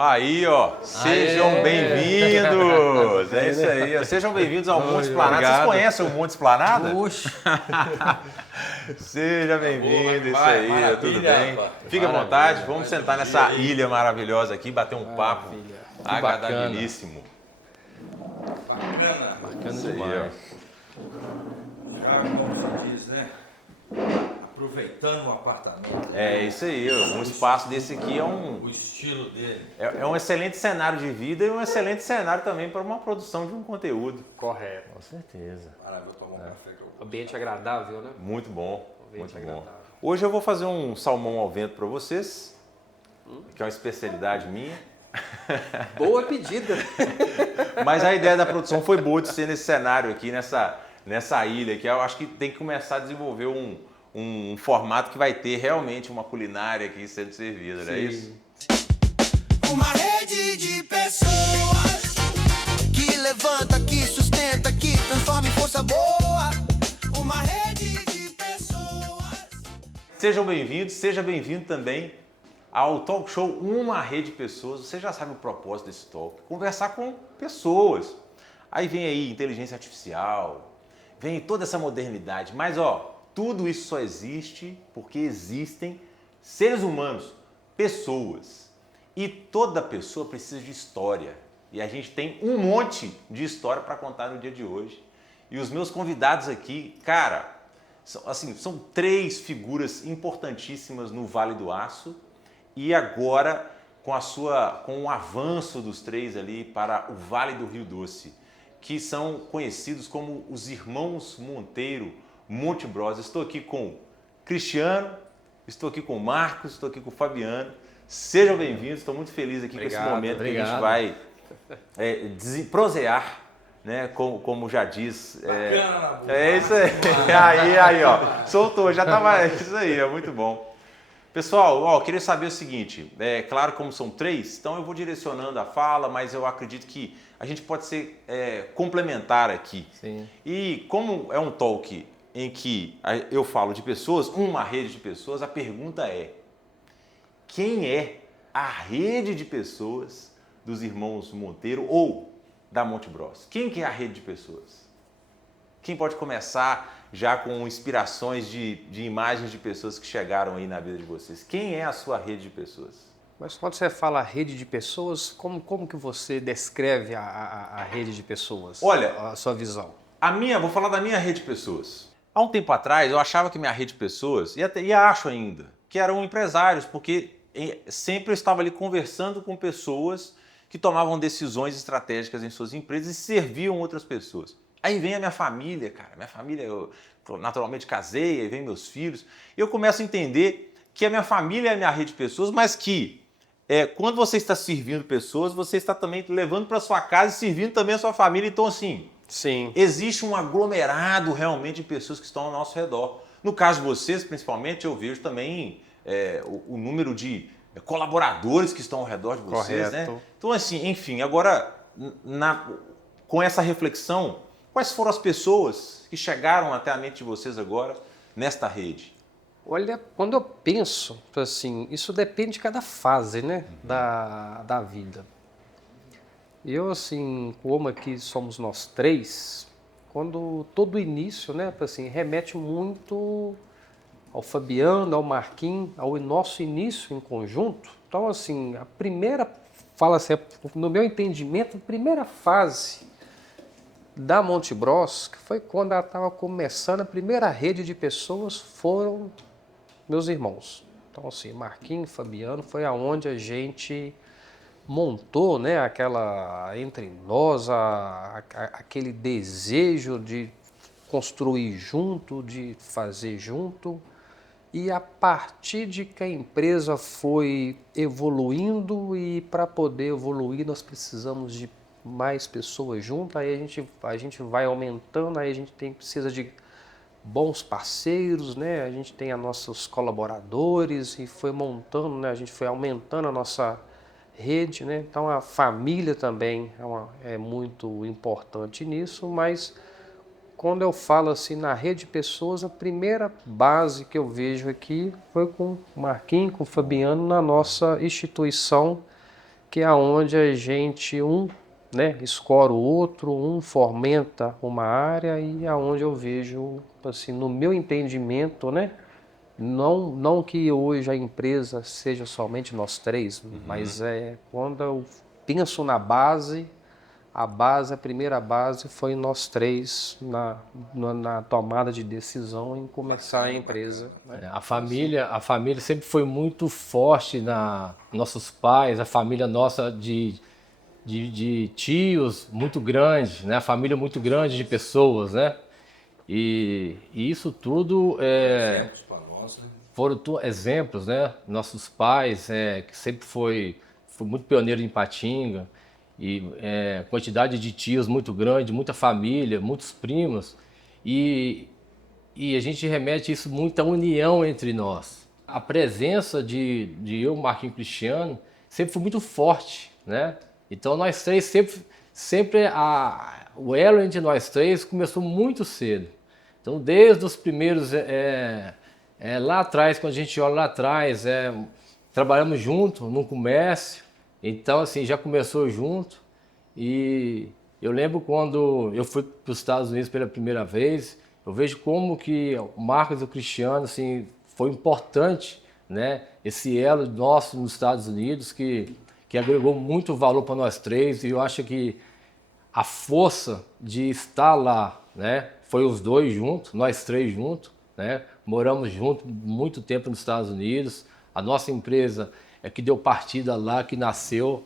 Aí, ó, sejam bem-vindos! É isso aí, ó. Sejam bem-vindos ao Monte Esplanada. Vocês conhecem o Monte Esplanada? Oxe! Seja bem-vindo, isso aí, tudo bem? Fique à vontade, vamos sentar nessa ilha maravilhosa aqui, bater um papo agradabilíssimo. Bacana Isso aí, demais. Já, como se diz, né? Aproveitando o apartamento. É isso aí, um espaço desse aqui O estilo dele. é um excelente cenário de vida e um excelente cenário também para uma produção de um conteúdo. Correto. Com certeza. Caralho, vou tomar um café que eu... Ambiente agradável, né? Muito bom, Ambiente muito bom. agradável. Hoje eu vou fazer um salmão ao vento para vocês, que é uma especialidade minha. Boa pedida. Mas a ideia da produção foi boa de ser nesse cenário aqui, nessa ilha, que eu acho que tem que começar a desenvolver um formato que vai ter realmente uma culinária aqui sendo servida, não é isso? Uma rede de pessoas que levanta, que sustenta, que transforma em força boa. Uma rede de pessoas. Sejam bem-vindos, seja bem-vindo também ao talk show Uma Rede de Pessoas. Você já sabe o propósito desse talk, conversar com pessoas. Aí vem aí inteligência artificial, vem toda essa modernidade, mas ó, tudo isso só existe porque existem seres humanos, pessoas. E toda pessoa precisa de história. E a gente tem um monte de história para contar no dia de hoje. E os meus convidados aqui, cara, são três figuras importantíssimas no Vale do Aço. E agora, com o avanço dos três ali para o Vale do Rio Doce, que são conhecidos como os irmãos Monteiro Monte Bros. Estou aqui com Cristiano, estou aqui com o Marcos, estou aqui com o Fabiano. Sejam bem-vindos, estou muito feliz aqui com esse momento que a gente vai prosear, né? Como já diz. É isso aí. Aí, ó, soltou, já estava. Isso aí, é muito bom. Pessoal, ó, eu queria saber o seguinte, claro, como são três, então eu vou direcionando a fala, mas eu acredito que a gente pode ser complementar aqui. Sim. E como é um talk em que eu falo de pessoas, uma rede de pessoas, a pergunta é: quem é a rede de pessoas dos irmãos Monteiro ou da Monte Bros? Quem que é a rede de pessoas? Quem pode começar já com inspirações de imagens de pessoas que chegaram aí na vida de vocês? Quem é a sua rede de pessoas? Mas quando você fala rede de pessoas, como que você descreve a rede de pessoas? Olha, a sua visão. Vou falar da minha rede de pessoas. Há um tempo atrás, eu achava que minha rede de pessoas, e acho ainda, que eram empresários, porque sempre eu estava ali conversando com pessoas que tomavam decisões estratégicas em suas empresas e serviam outras pessoas. Aí vem a minha família, cara. Minha família, eu naturalmente casei, aí vem meus filhos. E eu começo a entender que a minha família é a minha rede de pessoas, mas que quando você está servindo pessoas, você está também levando para sua casa e servindo também a sua família. Então, assim, Sim. existe um aglomerado realmente de pessoas que estão ao nosso redor. No caso de vocês, principalmente, eu vejo também o número de colaboradores que estão ao redor de vocês, Correto. né? Então, assim, enfim, agora, com essa reflexão, quais foram as pessoas que chegaram até a mente de vocês agora nesta rede? Olha, quando eu penso, assim, isso depende de cada fase, né, da vida. Eu, assim, como aqui somos nós três, quando todo início, né, assim, remete muito ao Fabiano, ao Marquinhos, ao nosso início em conjunto. Então, assim, a primeira, no meu entendimento, a primeira fase da Monte Bros, que foi quando ela estava começando, a primeira rede de pessoas foram meus irmãos. Então, assim, Marquinhos, Fabiano, foi aonde a gente montou, né, entre nós, aquele desejo de construir junto, de fazer junto. E a partir de que a empresa foi evoluindo, e para poder evoluir nós precisamos de mais pessoas juntas, aí a gente vai aumentando, aí a gente precisa de bons parceiros, né? A gente tem os nossos colaboradores e foi montando, né? A gente foi aumentando a nossa rede, né? Então a família também é muito importante nisso, mas quando eu falo assim na rede de pessoas, a primeira base que eu vejo aqui foi com o Marquinhos, com o Fabiano, na nossa instituição que é onde a gente, né, escora o outro, fomenta uma área e aonde eu vejo, assim, no meu entendimento, né, não que hoje a empresa seja somente nós três, mas quando eu penso na base, a primeira base foi nós três na tomada de decisão em começar a empresa, né? A família sempre foi muito forte nossos pais, a família nossa de tios muito grande, né? A família muito grande de pessoas, né? E isso tudo Exemplos para nós, né? foram exemplos, né? Nossos pais, que sempre foi muito pioneiro em Ipatinga, e quantidade de tios muito grande, muita família, muitos primos, e a gente remete isso muito à união entre nós. A presença de eu, Marquinhos Cristiano, sempre foi muito forte, né? Então nós três sempre o elo entre nós três começou muito cedo. Então desde os primeiros lá atrás, quando a gente olha lá atrás, trabalhamos junto no comércio, então assim já começou junto. E eu lembro quando eu fui para os Estados Unidos pela primeira vez, eu vejo como que o Marcos e o Cristiano assim foi importante, né? Esse elo nosso nos Estados Unidos que agregou muito valor para nós três, e eu acho que a força de estar lá, né? Foi os dois juntos, nós três juntos, né? Moramos juntos muito tempo nos Estados Unidos. A nossa empresa é que deu partida lá, que nasceu.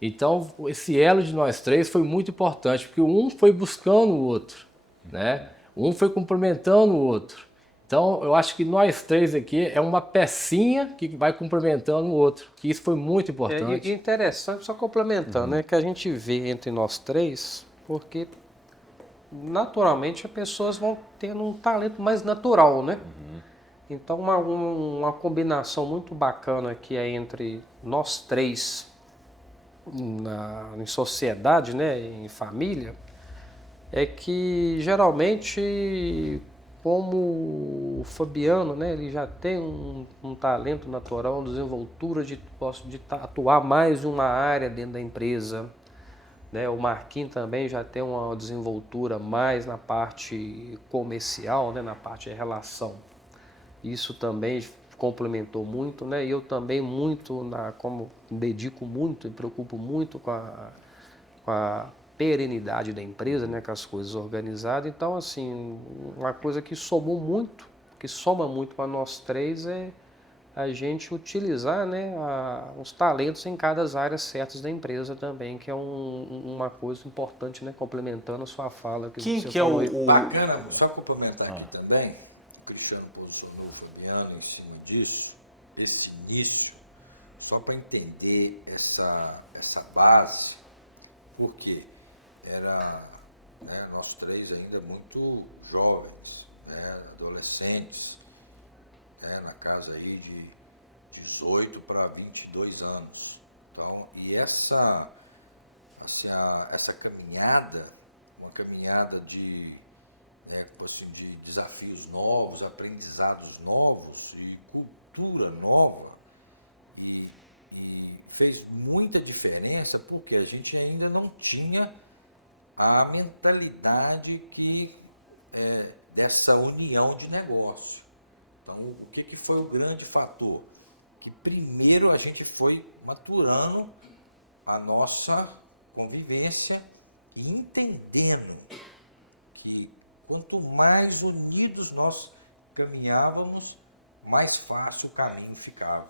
Então, esse elo de nós três foi muito importante, porque um foi buscando o outro, né? Um foi complementando o outro. Então, eu acho que nós três aqui é uma pecinha que vai complementando o outro, que isso foi muito importante. E interessante, só complementando, né, que a gente vê entre nós três, porque naturalmente as pessoas vão tendo um talento mais natural, né? Então, uma combinação muito bacana que é entre nós três em sociedade, né, em família, é que geralmente, como o Fabiano, né, ele já tem um talento natural, uma desenvoltura de atuar mais em uma área dentro da empresa, né? O Marquinhos também já tem uma desenvoltura mais na parte comercial, né, na parte de relação. Isso também complementou muito, né? E eu também como me dedico muito e preocupo muito com a perenidade da empresa, né? Com as coisas organizadas. Então, assim, uma coisa que soma muito para nós três é a gente utilizar, né, os talentos em cada área certas da empresa também, que é uma coisa importante, né? Complementando a sua fala. Quem você que é falou aí. Bacana, só complementar aqui também, o Cristiano posicionou o Fabiano em cima disso, esse início, só para entender essa base, porque nós três ainda muito jovens, né, adolescentes, né, na casa aí de 18 para 22 anos. Então, e essa caminhada, uma caminhada de desafios novos, aprendizados novos e cultura nova, e fez muita diferença porque a gente ainda não tinha a mentalidade dessa união de negócio. Então, o que foi o grande fator? Que primeiro a gente foi maturando a nossa convivência e entendendo que quanto mais unidos nós caminhávamos, mais fácil o caminho ficava,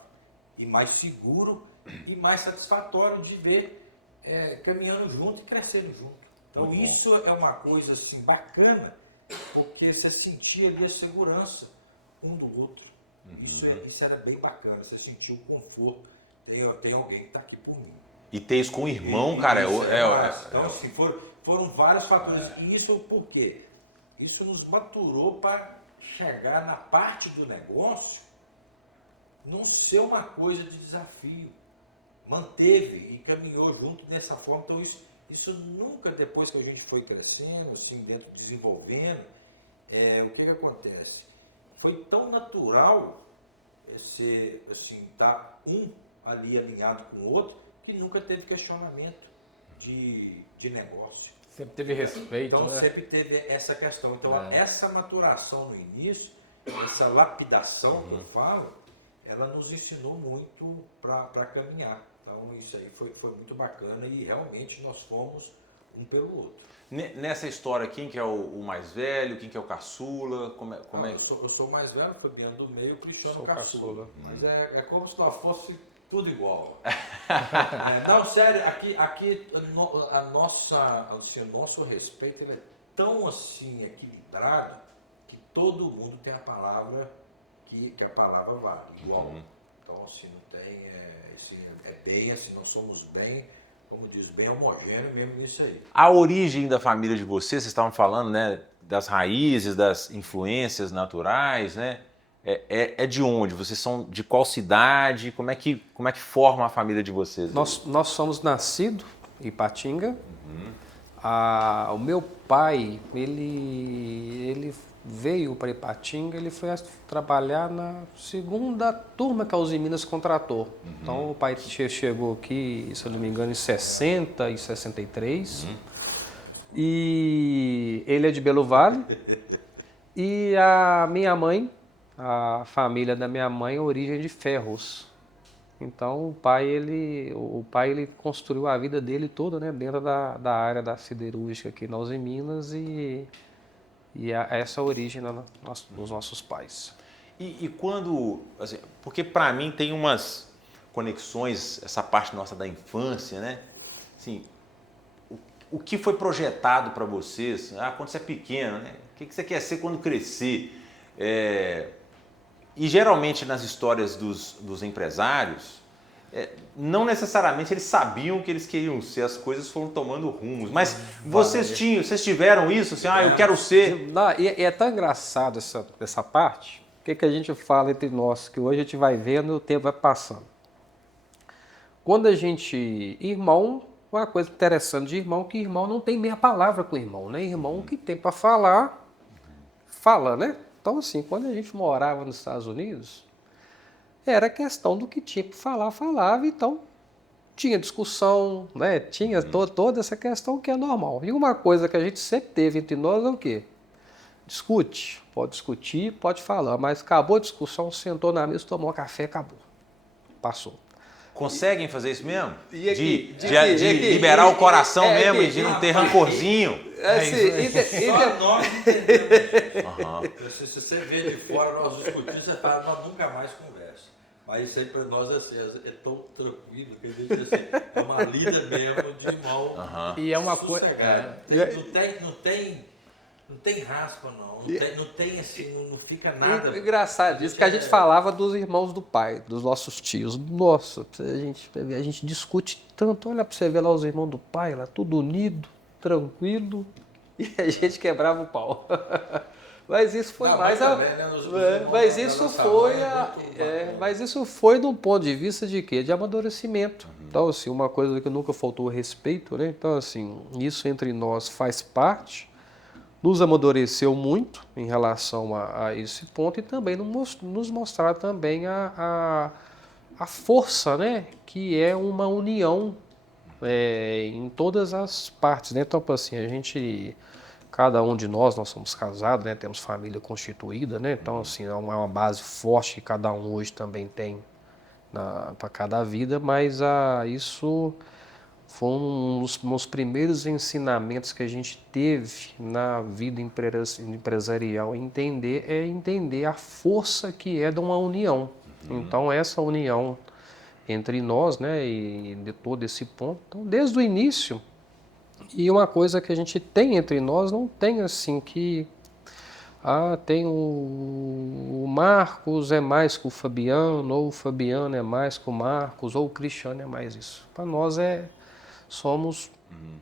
e mais seguro e mais satisfatório de ver caminhando junto e crescendo junto. Então isso é uma coisa assim bacana, porque você sentia ali a segurança um do outro. Isso era bem bacana, você sentia o conforto, tem alguém que está aqui por mim. E ter isso com o irmão, cara, Então, assim, foram vários fatores. E isso por quê? Isso nos maturou para chegar na parte do negócio não ser uma coisa de desafio. Manteve e caminhou junto dessa forma. Então isso nunca, depois que a gente foi crescendo, assim, dentro, desenvolvendo, o que acontece? Foi tão natural tá um ali alinhado com o outro, que nunca teve questionamento de negócio. Sempre teve respeito, Então né? sempre teve essa questão. Então essa maturação no início, essa lapidação que eu falo, ela nos ensinou muito para caminhar. Então isso aí foi muito bacana e realmente nós fomos um pelo outro. Nessa história, quem que é o mais velho, quem que é o caçula, como é? Eu sou o mais velho, Fabiano do meio, Cristiano Sou caçula. caçula. Mas é como se nós fosse tudo igual. Não, sério, aqui o nosso respeito ele é tão assim equilibrado que todo mundo tem a palavra que a palavra vale, igual. Então assim, não tem, bem assim, nós somos bem, como diz, bem homogêneo mesmo isso aí. A origem da família de vocês estavam falando, né, das raízes, das influências naturais, né? É de onde? Vocês são de qual cidade? Como é que forma a família de vocês? Nós somos nascidos em Ipatinga. O meu pai, ele veio para Ipatinga, ele foi trabalhar na segunda turma que a Uzi Minas contratou. Então o pai chegou aqui, se eu não me engano, em 60 e 63. E ele é de Belo Vale. E a minha mãe, a família da minha mãe, é origem de Ferros. Então o pai ele construiu a vida dele toda, né, dentro da área da siderúrgica aqui na Uzi Minas e essa é a origem dos nossos pais. E quando, assim, porque para mim tem umas conexões, essa parte nossa da infância, né? Assim, o que foi projetado para vocês, quando você é pequeno, né? O que você quer ser quando crescer? E geralmente nas histórias dos empresários, não necessariamente eles sabiam o que eles queriam ser, as coisas foram tomando rumos. Mas vocês tiveram isso, assim, eu quero ser... E é tão engraçado essa parte, o que a gente fala entre nós, que hoje a gente vai vendo e o tempo vai passando. Quando a gente... Irmão, uma coisa interessante de irmão, que irmão não tem meia palavra com irmão, né? Irmão que tem para falar, fala, né? Então, assim, quando a gente morava nos Estados Unidos, era questão do que tinha para falar, falava, então tinha discussão, né? Tinha toda essa questão que é normal. E uma coisa que a gente sempre teve entre nós é o quê? Pode discutir, pode falar, mas acabou a discussão, sentou na mesa, tomou café, acabou. Passou. Conseguem fazer isso mesmo? E aqui, de liberar o coração mesmo e de não ter rancorzinho? Só nós entendemos. Se você vê de fora, nós discutimos, você fala, nós nunca mais conversa. Mas isso aí para nós assim, é tão tranquilo que a gente assim, é uma lida mesmo de irmão. E é uma coisa. Não tem raspa, não. Não tem assim, não fica nada. Engraçado isso que a gente falava dos irmãos do pai, dos nossos tios. Nossa, a gente discute tanto. Olha para você ver lá os irmãos do pai, lá tudo unido, tranquilo, e a gente quebrava o pau. Mas isso foi mas isso foi de um ponto de vista de quê? De amadurecimento. Então, assim, uma coisa que nunca faltou respeito, né? Então, assim, isso entre nós faz parte. Nos amadureceu muito em relação a esse ponto e também nos mostrar também a força, né, que é uma união em todas as partes, né? Então, assim, cada um de nós somos casados, né, temos família constituída, né? Então, assim, é uma base forte que cada um hoje também tem para cada vida, mas isso... Foi um dos primeiros ensinamentos que a gente teve na vida empresarial, entender a força que é de uma união. Então, essa união entre nós, né, e de todo esse ponto, então, desde o início, e uma coisa que a gente tem entre nós, não tem assim que... tem o Marcos é mais que o Fabiano, ou o Fabiano é mais que o Marcos, ou o Cristiano é mais isso. Para nós somos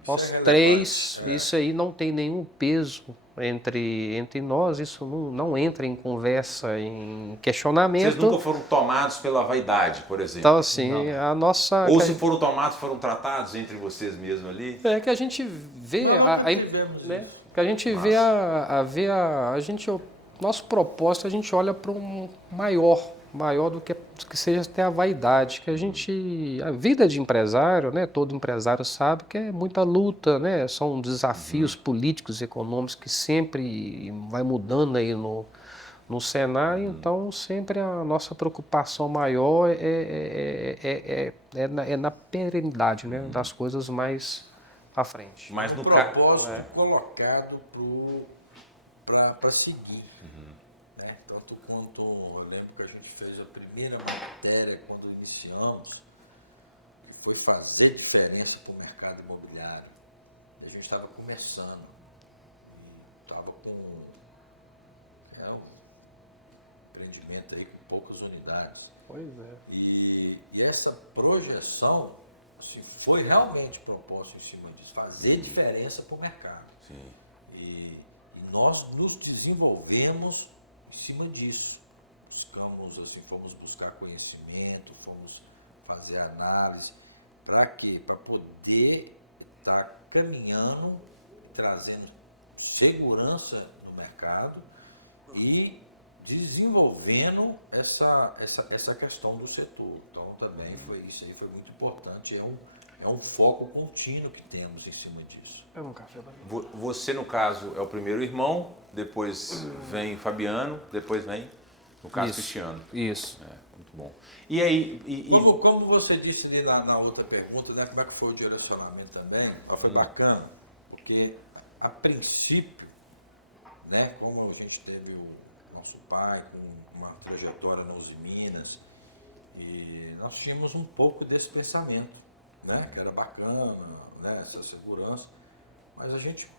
nós três, isso aí não tem nenhum peso entre nós, isso não entra em conversa, em questionamento. Vocês nunca foram tomados pela vaidade, por exemplo? Então, assim, a nossa... Ou se foram tomados, foram tratados entre vocês mesmos ali? É que a gente vê... que a gente vê nosso propósito, a gente olha para um maior, maior do que seja até a vaidade, que a vida de empresário, né, todo empresário sabe que é muita luta, né, são desafios políticos e econômicos que sempre vai mudando aí no cenário, então sempre a nossa preocupação maior é na perenidade, né, das coisas mais à frente. Mas Um no propósito colocado para seguir. Né? Tanto quanto eu lembro que a gente fez a primeira matéria quando iniciamos, que foi fazer diferença para o mercado imobiliário. E a gente estava começando. Estava com um empreendimento aí com poucas unidades. Pois é. E essa projeção assim, foi realmente proposta em cima disso, fazer diferença para o mercado. Sim. E nós nos desenvolvemos em cima disso. Fomos buscar conhecimento, fomos fazer análise. Para quê? Para poder estar caminhando, trazendo segurança no mercado e desenvolvendo essa questão do setor. Então também isso aí foi muito importante, é um foco contínuo que temos em cima disso. É um café pra mim. Você, no caso, é o primeiro irmão, depois vem Fabiano, depois vem, no caso, Isso. Cristiano. Isso. Muito bom. E aí... Como você disse ali na outra pergunta, né, como é que foi o direcionamento também, foi bacana, porque a princípio, né, como a gente teve o nosso pai com uma trajetória na Uzi Minas, e nós tínhamos um pouco desse pensamento, né, que era bacana, né, essa segurança, mas a gente,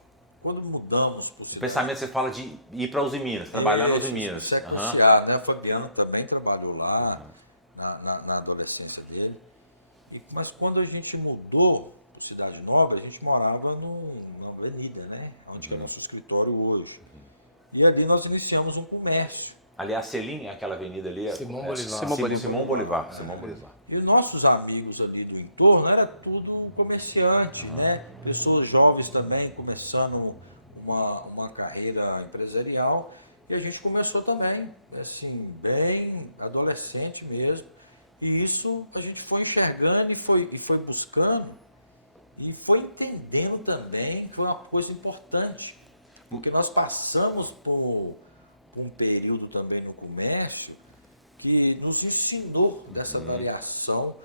quando mudamos por O pensamento, você fala de ir para Uzi Minas, trabalhar na Uzi Minas. Sequenciar, né? Fabiano também trabalhou lá na adolescência dele. Mas quando a gente mudou para Cidade Nova, a gente morava numa avenida, né? Onde é nosso escritório hoje. E ali nós iniciamos um comércio. Aliás, Selim, aquela avenida ali... Simão Bolivar. Simão Bolivar. Simão Bolivar. E nossos amigos ali do entorno era tudo comerciante, né? Pessoas jovens também começando uma carreira empresarial. E a gente começou também, assim, bem adolescente mesmo. E isso a gente foi enxergando e foi buscando e foi entendendo também que foi uma coisa importante. Porque nós passamos por um período também no comércio que nos ensinou dessa variação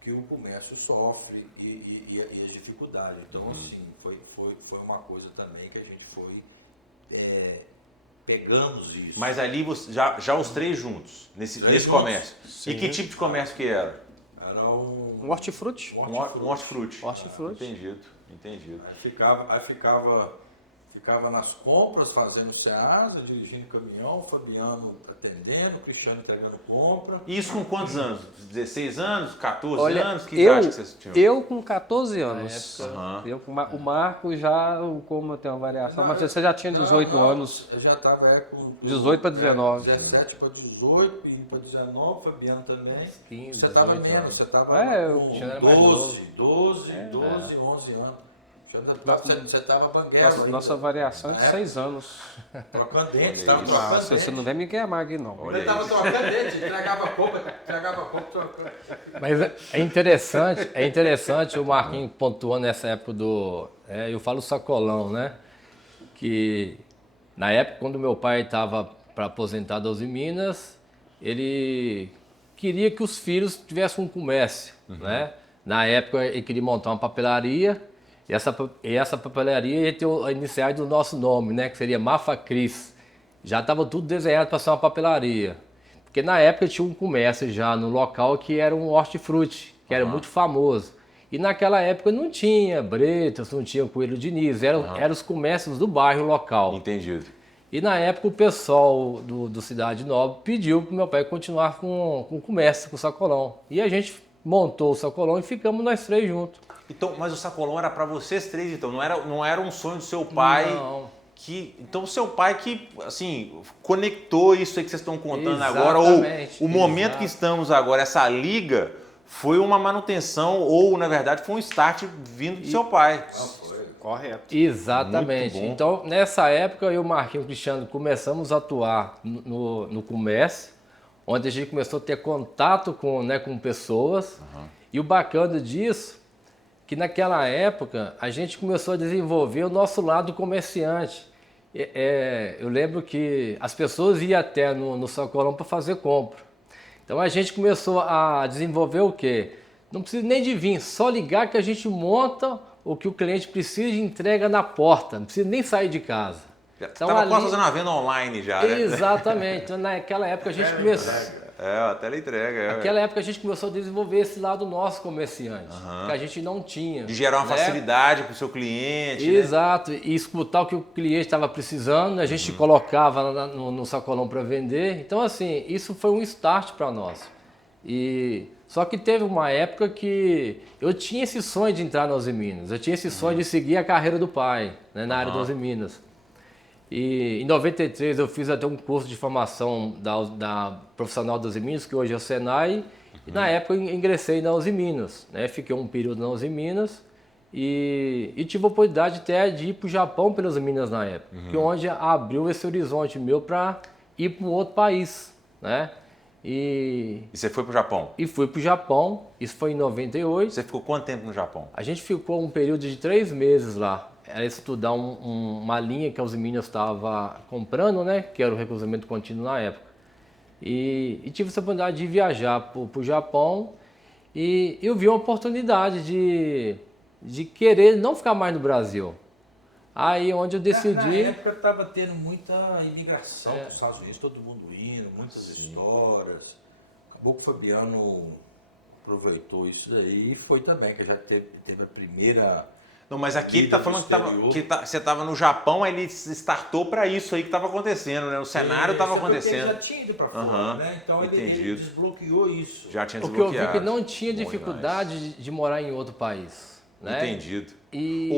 que o comércio sofre e as dificuldades. Então, assim, foi uma coisa também que a gente foi pegamos isso. Mas ali já os três juntos, nesse comércio. Sim. E que tipo de comércio que era? Era um hortifruti. Um hortifruti. Hortifruti. Entendido. Aí ficava nas compras, fazendo Ceasa, dirigindo caminhão, Fabiano atendendo, Cristiano entregando compra. E isso com quantos anos? 16 anos? 14 Olha, anos? Que idade que vocês tinham? Eu com 14 anos. Aham. O Marco já, como tem uma variação, mas você já tinha 18 anos. Eu já estava com 18 para 19. 17 para 18 e para 19, Fabiano também. 15, Você estava 18 menos, anos. você estava Eu com já era mais 12, 11 anos. Você estava banguela. Nossa variação é de 6 anos. Trocando dente, estava trocando Você dente. não deve me queimar aqui, não. Ele estava trocando dente, entregava copa, trocando. Mas é interessante o Marquinhos pontuando nessa época eu falo sacolão, né? Que na época, quando meu pai estava para aposentar da Uzi Minas, ele queria que os filhos tivessem um comércio, né? Na época, ele queria montar uma papelaria, e essa papelaria ia ter a iniciais do nosso nome, né? Que seria Mafa Cris. Já estava tudo desenhado para ser uma papelaria. Porque na época tinha um comércio já no local que era um hortifruti, que era muito famoso. E naquela época não tinha Bretas, não tinha Coelho Diniz, eram os comércios do bairro local. Entendido. E na época o pessoal do Cidade Nova pediu para o meu pai continuar com o comércio, com o sacolão. E a gente montou o sacolão e ficamos nós três juntos. Então, mas o sacolão era para vocês três, então? Não era um sonho do seu pai? Não. Então, o seu pai que, assim, conectou isso aí que vocês estão contando agora, Exatamente, ou o momento exato. que estamos agora, essa liga, foi uma manutenção, ou, na verdade, foi um start vindo do seu pai. Correto. Exatamente. Muito bom. Então, nessa época, eu, Marquinhos e o Cristiano começamos a atuar no comércio, onde a gente começou a ter contato com, né, com pessoas. E o bacana disso, que naquela época a gente começou a desenvolver o nosso lado comerciante. Eu lembro que as pessoas iam até no sacolão para fazer compra. Então a gente começou a desenvolver o quê? Não precisa nem de vir, só ligar que a gente monta o que o cliente precisa e entrega na porta, não precisa nem sair de casa. Então, estava quase fazendo uma venda online já, né? Exatamente. Então, naquela época a gente começou... a teleentrega. Naquela época a gente começou a desenvolver esse lado nosso comerciante, que a gente não tinha. De gerar uma facilidade para o seu cliente. Exato, e escutar o que o cliente estava precisando, a gente colocava no sacolão para vender. Então, assim, isso foi um start para nós. Só que teve uma época que eu tinha esse sonho de entrar na Uzi Minas, eu tinha esse sonho de seguir a carreira do pai, né, na área da Uzi Minas. E em 93 eu fiz até um curso de formação da profissional da Uzi Minas, que hoje é o Senai, e na época eu ingressei na Uzi Minas, né? Fiquei um período na Uzi Minas e tive a oportunidade até de ir para o Japão pelas Uzi Minas na época, que onde abriu esse horizonte meu para ir para um outro país, né? E você foi para o Japão? E fui para o Japão, isso foi em 98. Você ficou quanto tempo no Japão? A gente ficou um período de 3 meses lá. Era estudar uma linha que a Uzi Minas estava comprando, né? Que era o recrutamento contínuo na época. E tive essa oportunidade de viajar para o Japão e eu vi uma oportunidade de querer não ficar mais no Brasil. Aí onde eu decidi... Na época estava tendo muita imigração dos Estados Unidos, todo mundo indo, muitas histórias. Acabou que o Fabiano aproveitou isso daí e foi também, que já teve a primeira... Não, mas aqui ele está falando que você estava no Japão, aí ele startou para isso aí que estava acontecendo, né? O cenário estava acontecendo. Ele já tinha ido para fora, né? Então ele desbloqueou isso. Já tinha desbloqueado. Porque eu vi que não tinha Bom dificuldade de morar em outro país. Né? Entendido.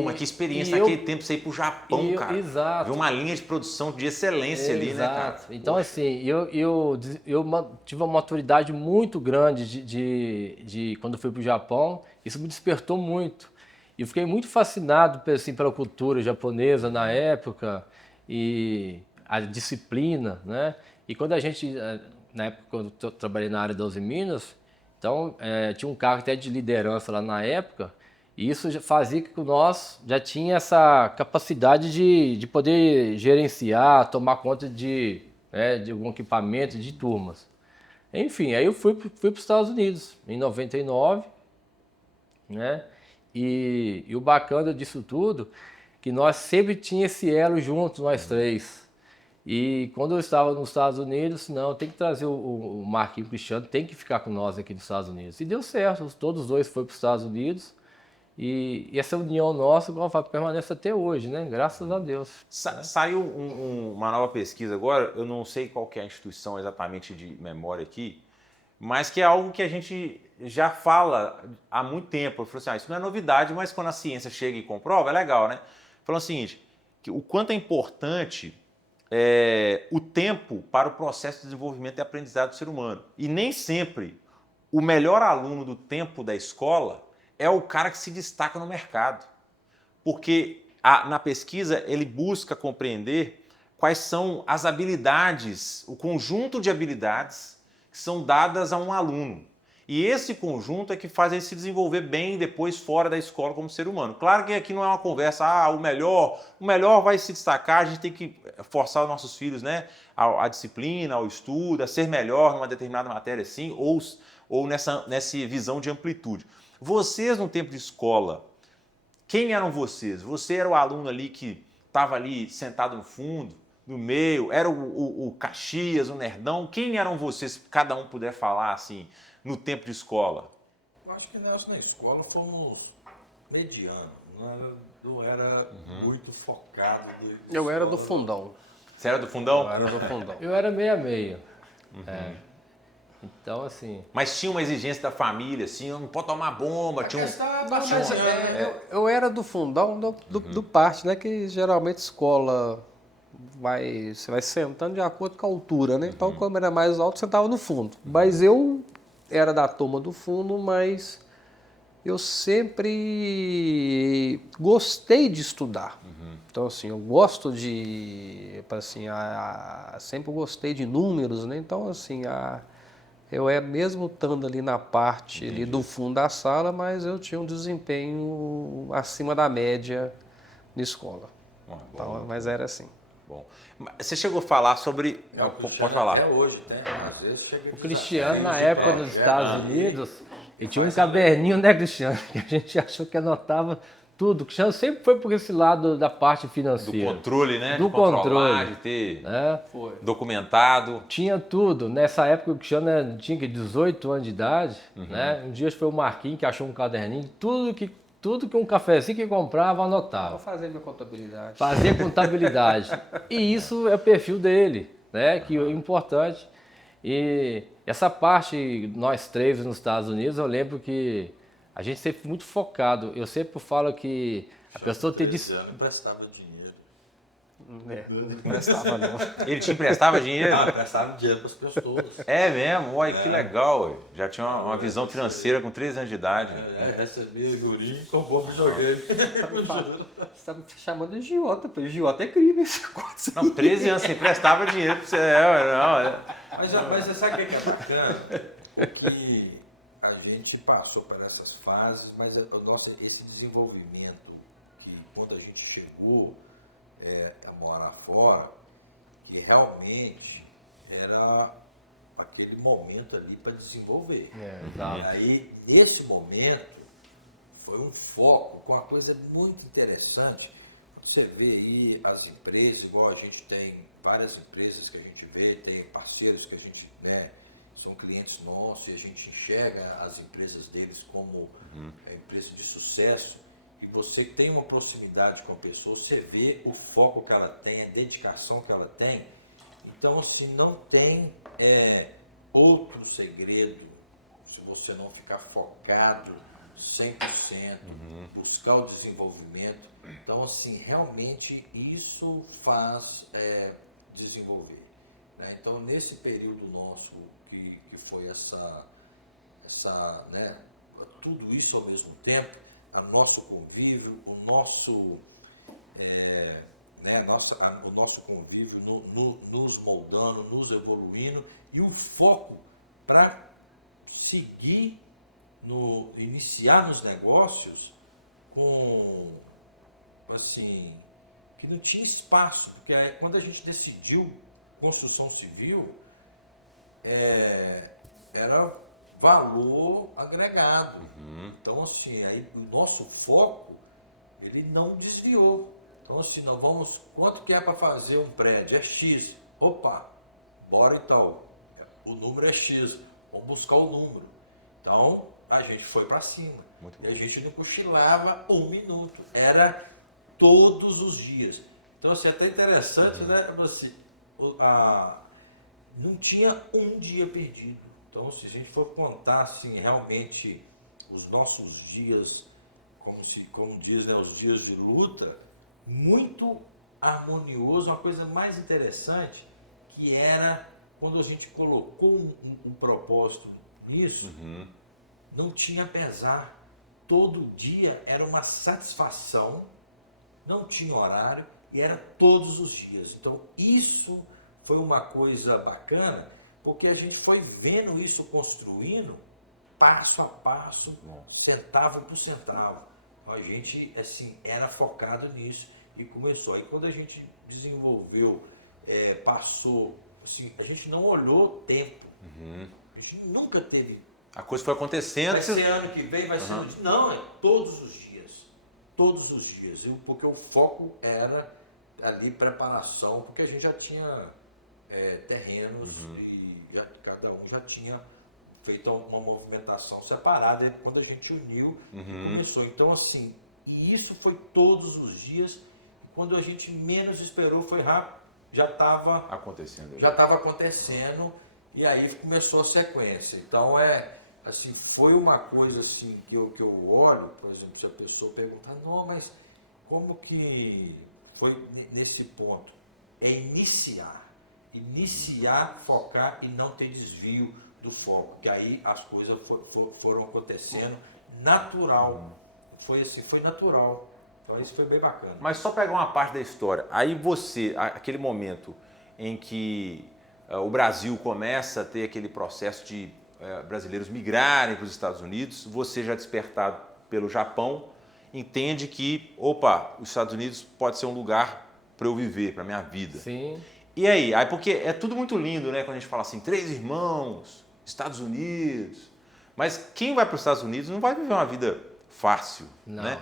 Mas que experiência naquele tempo você ir para o Japão, cara. Exato. Ver uma linha de produção de excelência ali, né, cara? Então, assim, eu tive uma maturidade muito grande de quando fui para o Japão. Isso me despertou muito. E fiquei muito fascinado assim, pela cultura japonesa na época e a disciplina, né? E quando a gente, na época quando eu trabalhei na área da Uzi Minas, então tinha um cargo até de liderança lá na época, e isso fazia que nós já tinha essa capacidade de poder gerenciar, tomar conta de algum equipamento, de turmas. Enfim, aí eu fui para os Estados Unidos em 99, né? E o bacana disso tudo, que nós sempre tínhamos esse elo juntos, nós três. E quando eu estava nos Estados Unidos, não, tem que trazer o Marquinhos Cristiano, tem que ficar com nós aqui nos Estados Unidos. E deu certo, todos os dois foram para os Estados Unidos. E essa união nossa, como eu falo, permanece até hoje, né? Graças a Deus. Saiu uma nova pesquisa agora, eu não sei qual que é a instituição exatamente de memória aqui, mas que é algo que a gente já fala há muito tempo. Eu falei assim, isso não é novidade, mas quando a ciência chega e comprova, é legal, né? Falando o seguinte, que o quanto é importante o tempo para o processo de desenvolvimento e aprendizado do ser humano. E nem sempre o melhor aluno do tempo da escola é o cara que se destaca no mercado. Porque na pesquisa ele busca compreender quais são as habilidades, o conjunto de habilidades que são dadas a um aluno. E esse conjunto é que faz ele se desenvolver bem depois fora da escola como ser humano. Claro que aqui não é uma conversa, o melhor vai se destacar, a gente tem que forçar os nossos filhos, né, a disciplina, ao estudo, a ser melhor numa determinada matéria assim, ou nessa visão de amplitude. Vocês no tempo de escola, quem eram vocês? Você era o aluno ali que estava ali sentado no fundo, no meio, era o Caxias, o nerdão? Quem eram vocês, se cada um puder falar assim, no tempo de escola? Eu acho que nós na escola fomos medianos, não era muito focado. Eu era do fundão. Você era do fundão? Eu era do fundão. Eu era meia-meia. Então, assim... Mas tinha uma exigência da família, assim, não pode tomar bomba, tinha eu era do fundão do parte, né? Que geralmente escola você vai sentando de acordo com a altura, né? Então, como era mais alto, sentava no fundo. Mas eu era da turma do fundo, mas eu sempre gostei de estudar. Então, assim, eu gosto de... Assim, sempre gostei de números, né? Então, assim, eu mesmo estando ali na parte ali do fundo da sala, mas eu tinha um desempenho acima da média na escola. Então, mas era assim. Bom. Você chegou a falar sobre... Pode falar. Até hoje, tem. Às vezes chega O Cristiano, na época, nos Estados Unidos, ele tinha um caderninho, né, Cristiano? Que a gente achou que anotava tudo. O Cristiano sempre foi por esse lado da parte Do financeira. controle, né? Do de controlar, controle. de ter Né? documentado. Tinha tudo. Nessa época o Cristiano tinha 18 anos de idade. Né? Um dia foi o Marquinhos que achou um caderninho. Tudo que um cafezinho que comprava, anotava. Vou fazer minha contabilidade. Fazia contabilidade. E isso é o perfil dele, né? Que é importante. E essa parte, nós três nos Estados Unidos, eu lembro que a gente sempre foi muito focado. Eu sempre falo que a pessoa tem... Não prestava dinheiro. Não prestava não. Ele te emprestava dinheiro? Ah, prestava dinheiro para as pessoas. É mesmo? Uai, que legal. Ué. Já tinha uma visão financeira com 3 anos de idade. Recebia gurinho e comprou videogame. Você está me chamando de idiota, pô. Idiota é crime. Não, 13 anos você emprestava dinheiro pra você. Mas você sabe o que é bacana? Que a gente passou por essas fases, mas esse desenvolvimento, que quando a gente chegou a morar fora, que realmente era aquele momento ali para desenvolver. exato. E aí, nesse momento, foi um foco com uma coisa muito interessante. Você vê aí as empresas, igual a gente tem várias empresas que a gente vê, tem parceiros que a gente, são clientes nossos e a gente enxerga as empresas deles como empresas de sucesso. E você que tem uma proximidade com a pessoa, você vê o foco que ela tem, a dedicação que ela tem. Então, assim, não tem outro segredo se você não ficar focado 100%, buscar o desenvolvimento. Então, assim, realmente isso faz desenvolver. Né? Então, nesse período nosso, que foi tudo isso ao mesmo tempo, o nosso convívio, o nosso convívio nos moldando, nos evoluindo, e o foco para seguir, iniciar nos negócios com, assim, que não tinha espaço, porque quando a gente decidiu construção civil, era valor agregado. Então, assim, aí o nosso foco, ele não desviou. Então, assim, nós vamos, quanto que é para fazer um prédio? É X. Opa, bora então. O número é X. Vamos buscar o número. Então, a gente foi para cima. E a gente não cochilava 1 minuto. Era todos os dias. Então, assim, é até interessante, né? Assim, não tinha um dia perdido. Então, se a gente for contar, assim, realmente os nossos dias, como diz, né, os dias de luta, muito harmonioso. Uma coisa mais interessante, que era quando a gente colocou um propósito nisso, não tinha pesar. Todo dia era uma satisfação, não tinha horário e era todos os dias. Então, isso foi uma coisa bacana, porque a gente foi vendo isso construindo passo a passo, centavo por centavo. A gente, assim, era focado nisso e começou. Aí quando a gente desenvolveu, passou, assim, a gente não olhou tempo. A gente nunca teve. A coisa foi acontecendo. Vai ser ano que vem, vai ser no dia. Não, é todos os dias. Todos os dias. Porque o foco era ali preparação, porque a gente já tinha terrenos e cada um já tinha feito uma movimentação separada. E quando a gente uniu, começou. Então, assim, e isso foi todos os dias. E quando a gente menos esperou, foi rápido, já estava acontecendo. E aí começou a sequência. Então, assim, foi uma coisa assim, que eu olho, por exemplo, se a pessoa perguntar, não, mas como que foi nesse ponto? É iniciar, focar e não ter desvio do foco, que aí as coisas foram acontecendo natural. Foi assim, foi natural. Então isso foi bem bacana. Mas só pegar uma parte da história. Aí você, aquele momento em que o Brasil começa a ter aquele processo de brasileiros migrarem para os Estados Unidos, você já despertado pelo Japão, entende que, opa, os Estados Unidos pode ser um lugar para eu viver, para minha vida. Sim. E aí? Aí porque é tudo muito lindo, né? Quando a gente fala assim, 3 irmãos, Estados Unidos. Mas quem vai para os Estados Unidos não vai viver uma vida fácil, Não. né?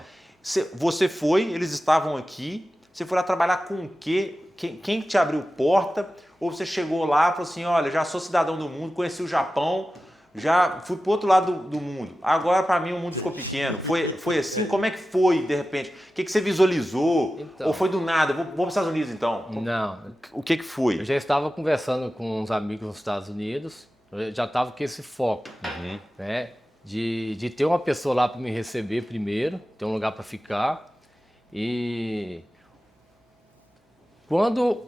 Você foi, eles estavam aqui, você foi lá trabalhar com o quê? Quem te abriu porta? Ou você chegou lá e falou assim, olha, já sou cidadão do mundo, conheci o Japão, já fui para o outro lado do mundo. Agora, para mim, o mundo ficou pequeno. Foi assim? Como é que foi, de repente? O que você visualizou? Então. Ou foi do nada? Vou para os Estados Unidos, então. Não. O que foi? Eu já estava conversando com uns amigos nos Estados Unidos, eu já estava com esse foco, né? De ter uma pessoa lá para me receber primeiro, ter um lugar para ficar. E quando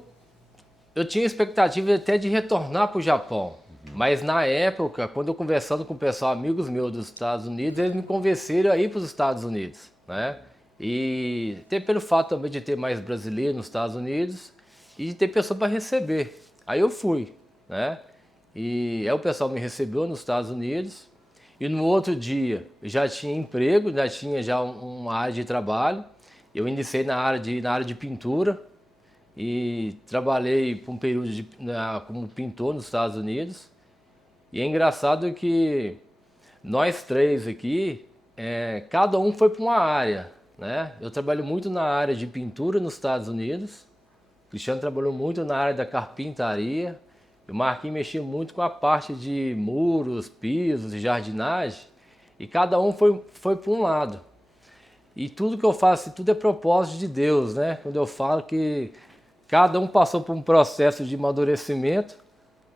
eu tinha expectativa até de retornar para o Japão, mas na época, quando eu conversando com o pessoal, amigos meus dos Estados Unidos, eles me convenceram a ir para os Estados Unidos, né? E até pelo fato também de ter mais brasileiros nos Estados Unidos e de ter pessoa para receber. Aí eu fui, né? E aí o pessoal me recebeu nos Estados Unidos e no outro dia eu já tinha emprego, já tinha uma área de trabalho. Eu iniciei na área de pintura e trabalhei por um período como pintor nos Estados Unidos. E é engraçado que nós três aqui, cada um foi para uma área, né? Eu trabalho muito na área de pintura nos Estados Unidos, o Cristiano trabalhou muito na área da carpintaria, o Marquinhos mexia muito com a parte de muros, pisos e jardinagem, e cada um foi para um lado. E tudo que eu faço, tudo é propósito de Deus, né? Quando eu falo que cada um passou por um processo de amadurecimento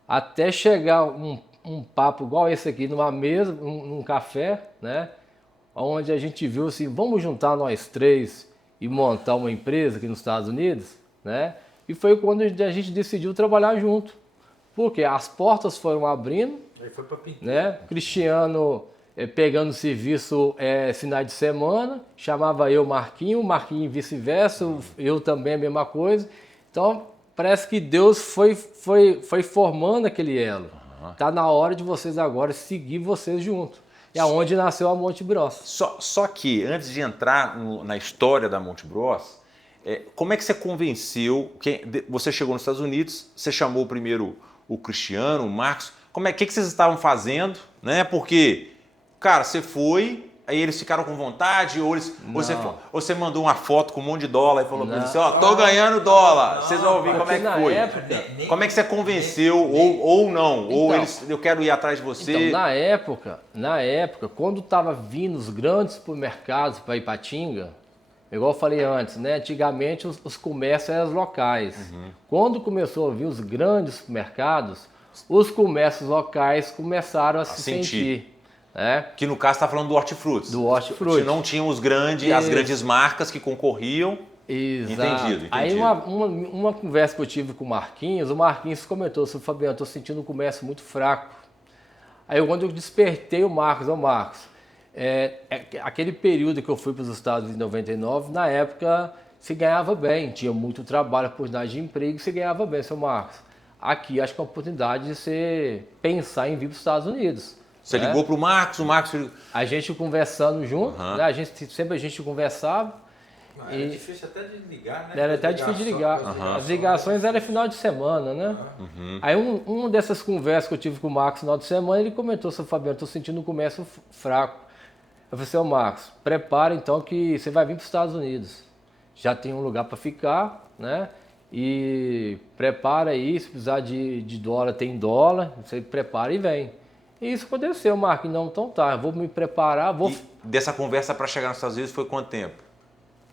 até chegar um papo igual esse aqui, numa mesa, num café, né? Onde a gente viu assim, vamos juntar nós três e montar uma empresa aqui nos Estados Unidos, né? E foi quando a gente decidiu trabalhar junto. Porque as portas foram abrindo, Aí foi pra pintura. né? Cristiano pegando serviço finais de semana, chamava eu Marquinho vice-versa, eu também a mesma coisa. Então, parece que Deus foi formando aquele elo. Tá na hora de vocês agora seguir vocês juntos. É onde nasceu a Monte Bros. Só que, antes de entrar na história da Monte Bros, como é que você convenceu, você chegou nos Estados Unidos, você chamou primeiro o Cristiano, o Marcos, que vocês estavam fazendo, né? Porque, cara, você foi, aí eles ficaram com vontade, ou você mandou uma foto com um monte de dólar e falou pra eles assim, ó, tô ganhando dólar, vocês vão ouvir como é que foi. Época, como é que você convenceu, ou não, ou eu quero ir atrás de você. Então, na época, quando tava vindo os grandes supermercados para Ipatinga, igual eu falei antes, né? Antigamente os comércios eram locais. Quando começou a vir os grandes supermercados, os comércios locais começaram a se sentir. Né? Que no caso está falando do hortifruti. Do hortifruti. Não tinham as grandes marcas que concorriam. Exato. Entendido. Aí uma conversa que eu tive com o Marquinhos comentou assim, Fabiano, estou sentindo o comércio muito fraco. Aí quando eu despertei o Marcos, aquele período que eu fui para os Estados Unidos em 99, na época se ganhava bem, tinha muito trabalho, oportunidade de emprego, se ganhava bem, seu Marcos. Aqui acho que é uma oportunidade de você pensar em vir para os Estados Unidos. Você ligou para o Marcos. A gente conversando junto, né? A gente conversava. Era difícil até de ligar, né? Era até difícil de ligar. As ligações eram final de semana, né? Aí uma dessas conversas que eu tive com o Marcos no final de semana, ele comentou, seu Fabiano, estou sentindo o comércio fraco. Eu falei, seu Marcos, prepara então que você vai vir para os Estados Unidos. Já tem um lugar para ficar, né? E prepara aí, se precisar de dólar, tem dólar, você prepara e vem. E isso aconteceu, Marquinhos. Não, então tá, eu vou me preparar. E dessa conversa para chegar nos Estados Unidos foi quanto tempo?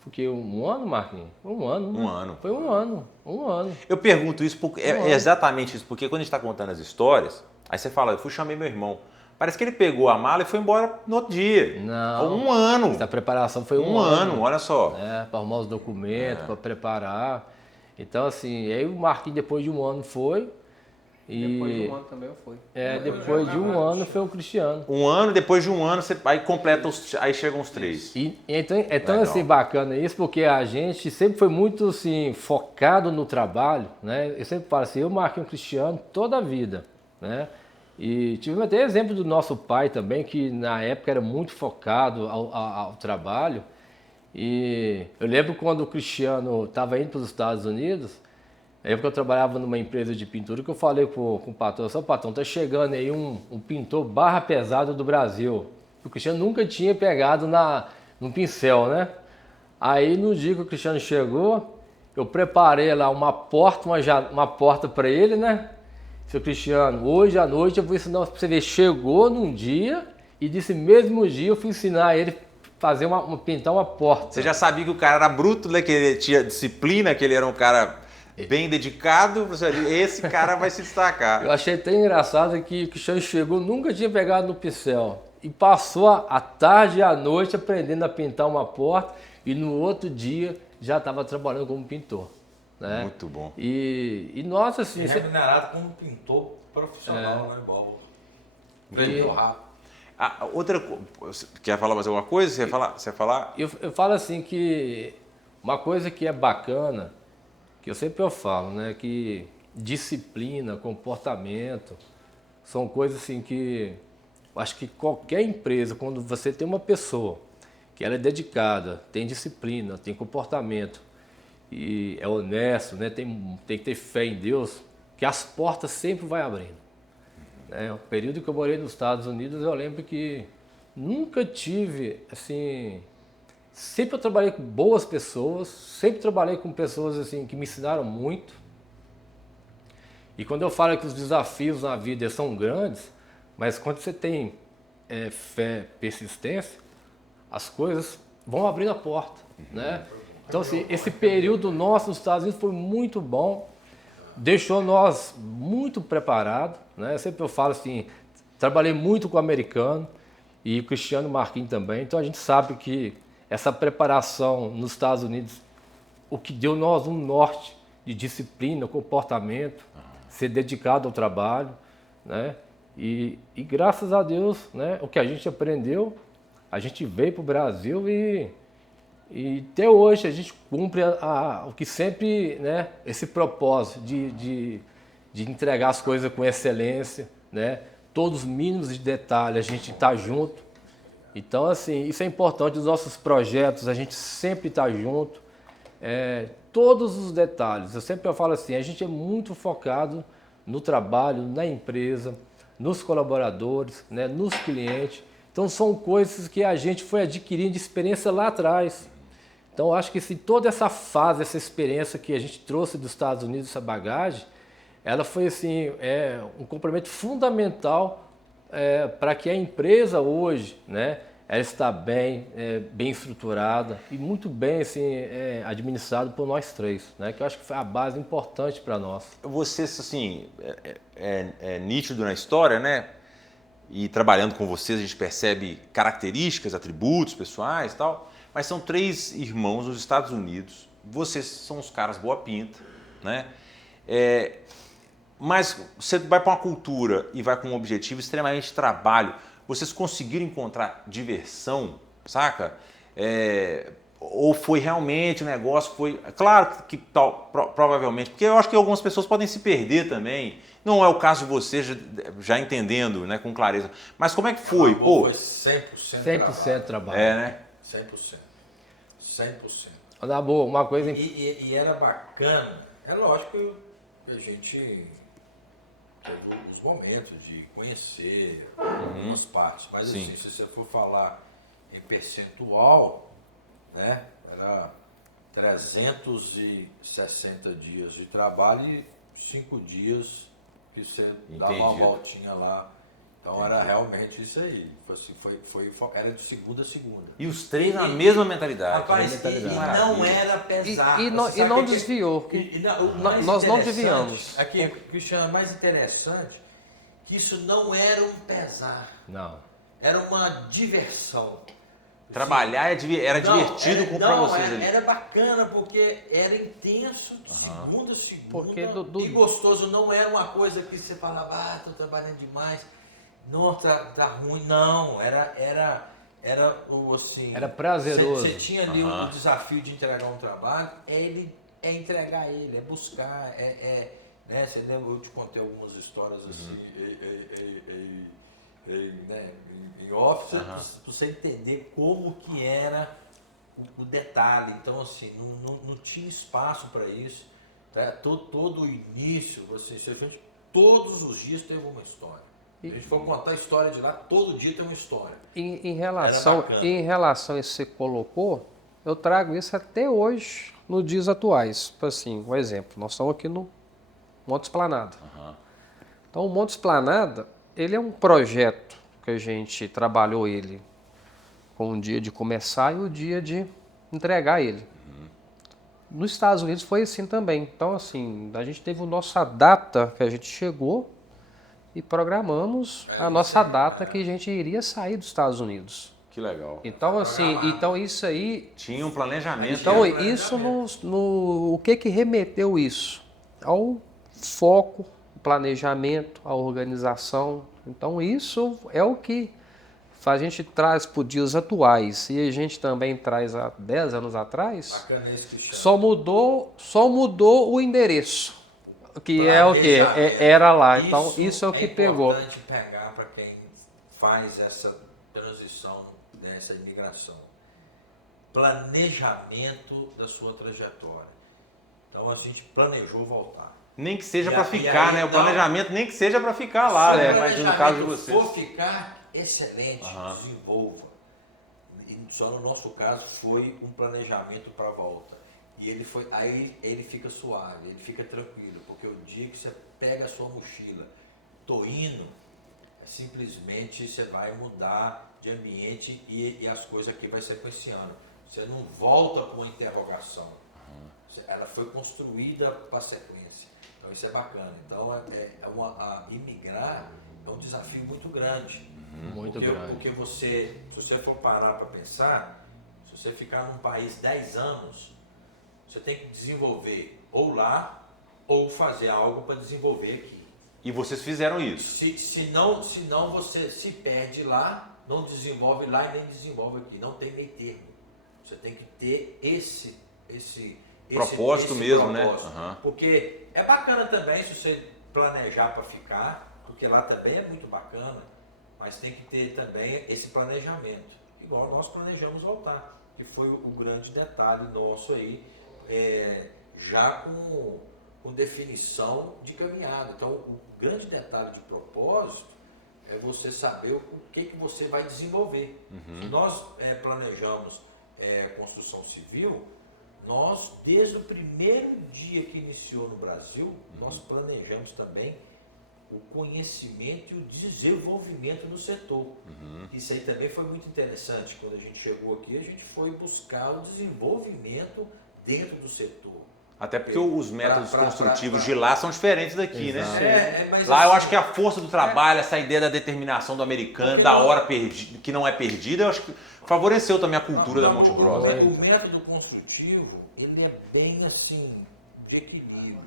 Porque um ano, Marquinhos? Um ano. Um ano. Foi um ano. Eu pergunto isso porque é exatamente isso, porque quando a gente está contando as histórias, aí você fala, eu chamei meu irmão. Parece que ele pegou a mala e foi embora no outro dia. Não. Um ano. Essa preparação foi um ano, olha só. Para arrumar os documentos, para preparar. Então, assim, aí o Marquinhos depois de um ano foi. E depois de um ano também eu fui. Depois de um ano foi o Cristiano. Um ano, depois de um ano, aí completa aí chegam os 3. Então, é tão assim, bacana isso, porque a gente sempre foi muito assim, focado no trabalho, né? Eu sempre falo assim, eu marquei um Cristiano toda a vida, né? E tive até exemplo do nosso pai também, que na época era muito focado ao trabalho. E eu lembro quando o Cristiano estava indo para os Estados Unidos, na época eu trabalhava numa empresa de pintura, que eu falei com o patrão, "Seu patrão, tá chegando aí um pintor barra pesado do Brasil." O Cristiano nunca tinha pegado no pincel, né? Aí no dia que o Cristiano chegou, eu preparei lá uma porta para ele, né? Seu Cristiano, hoje à noite eu vou ensinar para você ver. Chegou num dia e desse mesmo dia eu fui ensinar ele fazer pintar uma porta. Você já sabia que o cara era bruto, né? Que ele tinha disciplina, que ele era um cara bem dedicado. Esse cara vai se destacar. Eu achei até engraçado que o Cristiano chegou, nunca tinha pegado no pincel. E passou a tarde e a noite aprendendo a pintar uma porta. E no outro dia já estava trabalhando como pintor. Né? Muito bom. E nossa, assim... Remunerado como pintor profissional, né? Igual prêmio rápido. Quer falar mais alguma coisa? Você ia falar? Eu falo assim que uma coisa que é bacana, que eu sempre falo, né? Que disciplina, comportamento, são coisas assim que eu acho que qualquer empresa, quando você tem uma pessoa que ela é dedicada, tem disciplina, tem comportamento, e é honesto, né? Tem que ter fé em Deus, que as portas sempre vai abrindo. Né? O período que eu morei nos Estados Unidos, eu lembro que nunca tive, assim... Sempre eu trabalhei com boas pessoas, sempre trabalhei com pessoas assim, que me ensinaram muito. E quando eu falo que os desafios na vida são grandes, mas quando você tem fé, persistência, as coisas vão abrindo a porta, né? Então, assim, esse período nosso nos Estados Unidos foi muito bom, deixou nós muito preparados, né? Sempre eu falo assim, trabalhei muito com o americano e o Cristiano Marquinhos também, então a gente sabe que essa preparação nos Estados Unidos, o que deu nós um norte de disciplina, comportamento, ser dedicado ao trabalho, né? E graças a Deus, né, o que a gente aprendeu, a gente veio para o Brasil e até hoje a gente cumpre o que sempre, né, esse propósito de entregar as coisas com excelência, né? Todos os mínimos de detalhe a gente está junto. Então, assim, isso é importante, os nossos projetos, a gente sempre está junto, todos os detalhes. Eu sempre falo assim, a gente é muito focado no trabalho, na empresa, nos colaboradores, né, nos clientes. Então, são coisas que a gente foi adquirindo de experiência lá atrás. Então, eu acho que se toda essa fase, essa experiência que a gente trouxe dos Estados Unidos, essa bagagem, ela foi assim, um complemento fundamental para que a empresa hoje, né, ela está bem, bem estruturada e muito bem assim, administrada por nós três, né, que eu acho que foi a base importante para nós. Você, assim, é nítido na história, né? E trabalhando com vocês a gente percebe características, atributos pessoais e tal, mas são 3 irmãos nos Estados Unidos, vocês são os caras boa pinta, né? Mas você vai para uma cultura e vai com um objetivo extremamente de trabalho. Vocês conseguiram encontrar diversão, saca? Ou foi realmente um negócio, claro que provavelmente, porque eu acho que algumas pessoas podem se perder também. Não é o caso de você, já entendendo, né, com clareza. Mas como é que foi? Pô, Foi 100% 100% trabalho. né? 100%. 100%. Na boa, uma coisa... E era bacana. É lógico que a gente teve alguns momentos de conhecer algumas partes. Mas assim, se você for falar em percentual, né, era 360 dias de trabalho e 5 dias que você dava uma voltinha lá. Então era realmente isso aí. Era de segunda a segunda. E os 3 na mesma mentalidade. Rapaz, mentalidade. e não era pesado. E não desviou. Nós não desviamos. Aqui, Cristiano, o mais interessante que isso não era um pesar. Não. Era uma diversão. Trabalhar era divertido para vocês ali. Era bacana porque era intenso de segunda a segunda. Porque E gostoso, não era uma coisa que você falava, tô trabalhando demais, não, tá ruim. Não, era assim. Era prazeroso. Você tinha ali o desafio de entregar um trabalho, entregar ele, é buscar, né? Você lembra, eu te contei algumas histórias assim, né, em off, para você entender como que era o detalhe. Então, assim, não tinha espaço para isso. Tá? Todo o início, se a gente, todos os dias teve uma história. Se a gente for contar a história de lá, todo dia tem uma história. Em relação a isso que você colocou, eu trago isso até hoje, nos dias atuais. Tipo assim, um exemplo, nós estamos aqui no Monte Esplanada. Então, o Monte Esplanada, ele é um projeto que a gente trabalhou ele com o dia de começar e o dia de entregar ele. Nos Estados Unidos foi assim também. Então, assim, a gente teve a nossa data que a gente chegou e programamos a nossa data que a gente iria sair dos Estados Unidos. Que legal. Então, assim, então isso aí... Tinha um planejamento. Então, isso o que remeteu isso? Ao foco, planejamento, a organização. Então, isso é o que a gente traz para os dias atuais e a gente também traz há 10 anos atrás. Só mudou o endereço, que é o que era lá. Então, isso é o que pegou. É importante pegar para quem faz essa transição, dessa imigração. Planejamento da sua trajetória. Então, a gente planejou voltar. Nem que seja para ficar, né? O planejamento nem que seja para ficar lá, né? Mas no caso de vocês. Se for ficar, excelente, desenvolva. E só no nosso caso foi um planejamento para a volta. E aí ele fica suave, ele fica tranquilo, porque o dia que você pega a sua mochila, tô indo, simplesmente você vai mudar de ambiente e as coisas aqui vai ser com esse ano. Você não volta com uma interrogação. Ela foi construída para a sequência. Então isso é bacana. Então imigrar é um desafio muito grande. Muito grande. Porque se você for parar para pensar, se você ficar num país 10 anos, você tem que desenvolver ou lá, ou fazer algo para desenvolver aqui. E vocês fizeram isso? Se não você se perde lá, não desenvolve lá e nem desenvolve aqui. Não tem meio termo. Você tem que ter esse propósito mesmo, propósito. né? Porque é bacana também se você planejar para ficar, porque lá também é muito bacana, mas tem que ter também esse planejamento. Igual nós planejamos voltar, que foi o grande detalhe nosso aí, já com definição de caminhada. Então, o grande detalhe de propósito é você saber o que você vai desenvolver. Se nós planejamos construção civil, nós, desde o primeiro dia que iniciou no Brasil, nós planejamos também o conhecimento e o desenvolvimento do setor. Isso aí também foi muito interessante. Quando a gente chegou aqui, a gente foi buscar o desenvolvimento dentro do setor. Até porque os métodos construtivos de lá são diferentes daqui, né? Mas lá eu assim, acho que a força do trabalho, essa ideia da determinação do americano, da hora perdida, que não é perdida, eu acho que favoreceu também a cultura da Monte Gross. Né? O método construtivo, ele é bem assim, de equilíbrio.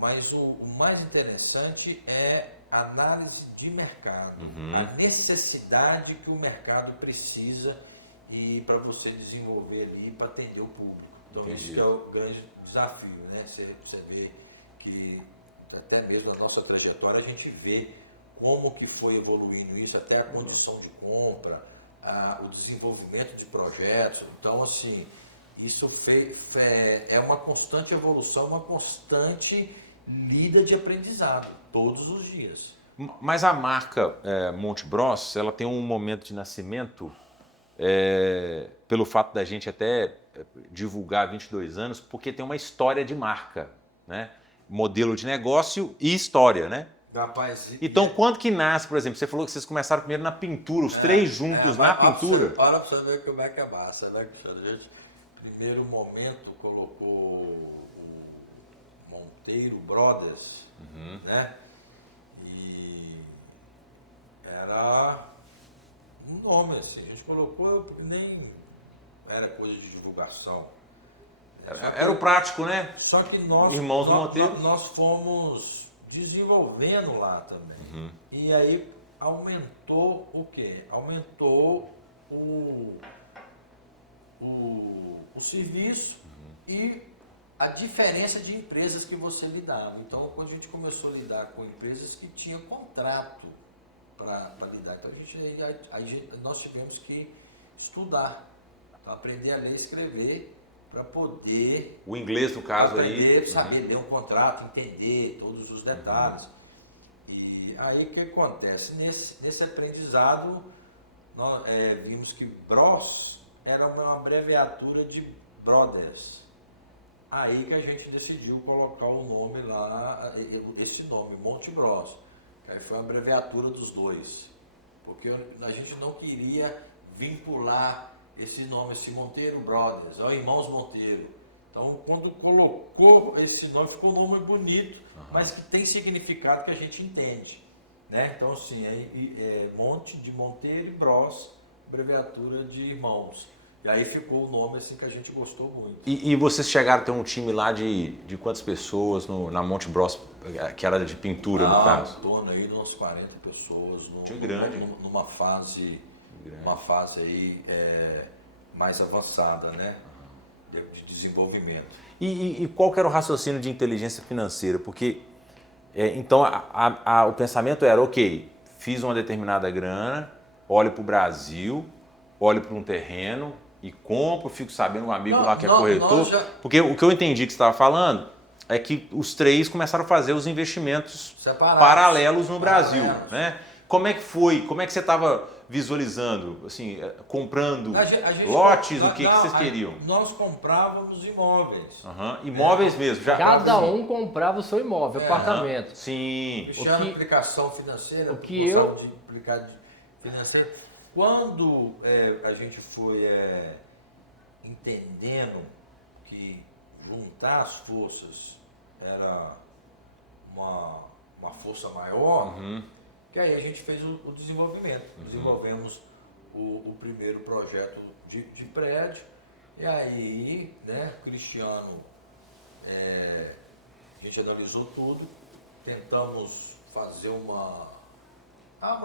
Mas o mais interessante é a análise de mercado, a necessidade que o mercado precisa e para você desenvolver ali para atender o público. Então isso é o grande desafio, né? Você vê que até mesmo na nossa trajetória a gente vê como que foi evoluindo isso, até a condição de compra, o desenvolvimento de projetos. Então, assim, isso é uma constante evolução, uma constante lida de aprendizado, todos os dias. Mas a marca Monte Bros, ela tem um momento de nascimento, pelo fato da gente até divulgar 22 anos, porque tem uma história de marca, né? Modelo de negócio e história, né? Rapaz, então, quando que nasce, por exemplo, você falou que vocês começaram primeiro na pintura, os três juntos na pintura. Olha para você ver como é que é massa, né? A gente, primeiro momento, colocou o Monteiro Brothers, né? E era um nome assim, a gente colocou, nem era coisa de divulgação. Era o prático, né? Só que nós, Irmãos Monteiro. nós fomos desenvolvendo lá também. E aí aumentou o quê? Aumentou o serviço e a diferença de empresas que você lidava. Então, quando a gente começou a lidar com empresas que tinham contrato para lidar, então nós tivemos que estudar, então, aprender a ler e escrever para poder... O inglês, no caso, aprender, aí... saber ler um contrato, entender todos os detalhes. E aí o que acontece? Nesse aprendizado, nós vimos que Bros era uma abreviatura de Brothers. Aí que a gente decidiu colocar o nome lá, esse nome, Monte Bros. Aí foi a abreviatura dos dois. Porque a gente não queria vincular esse nome, esse Monteiro Brothers, ou Irmãos Monteiro. Então, quando colocou esse nome, ficou um nome bonito, mas que tem significado que a gente entende. Né? Então, assim, Monte de Monteiro e Bros, abreviatura de irmãos. E aí ficou o nome assim que a gente gostou muito. E vocês chegaram a ter um time lá de quantas pessoas na Monte Bros, que era de pintura, no caso? Em torno aí de umas 40 pessoas. Time grande. Numa fase, aí mais avançada, né? De desenvolvimento. E qual que era o raciocínio de inteligência financeira? Porque, então, o pensamento era, ok, fiz uma determinada grana, olho para o Brasil, olho para um terreno e compro, fico sabendo, um amigo lá que é corretor. Porque o que eu entendi que você estava falando é que os três começaram a fazer os investimentos paralelos no Brasil. Né? Como é que foi? Como é que você estava visualizando? Assim, comprando lotes? O que vocês queriam? Nós comprávamos imóveis. Imóveis mesmo. Cada um comprava o seu imóvel, apartamento. Sim. Mexendo aplicação financeira. O que eu... de aplicar financeiro. Quando a gente foi entendendo que juntar as forças era uma força maior, que aí a gente fez o desenvolvimento. Desenvolvemos o primeiro projeto de prédio, e aí, né, Cristiano, a gente analisou tudo, tentamos fazer uma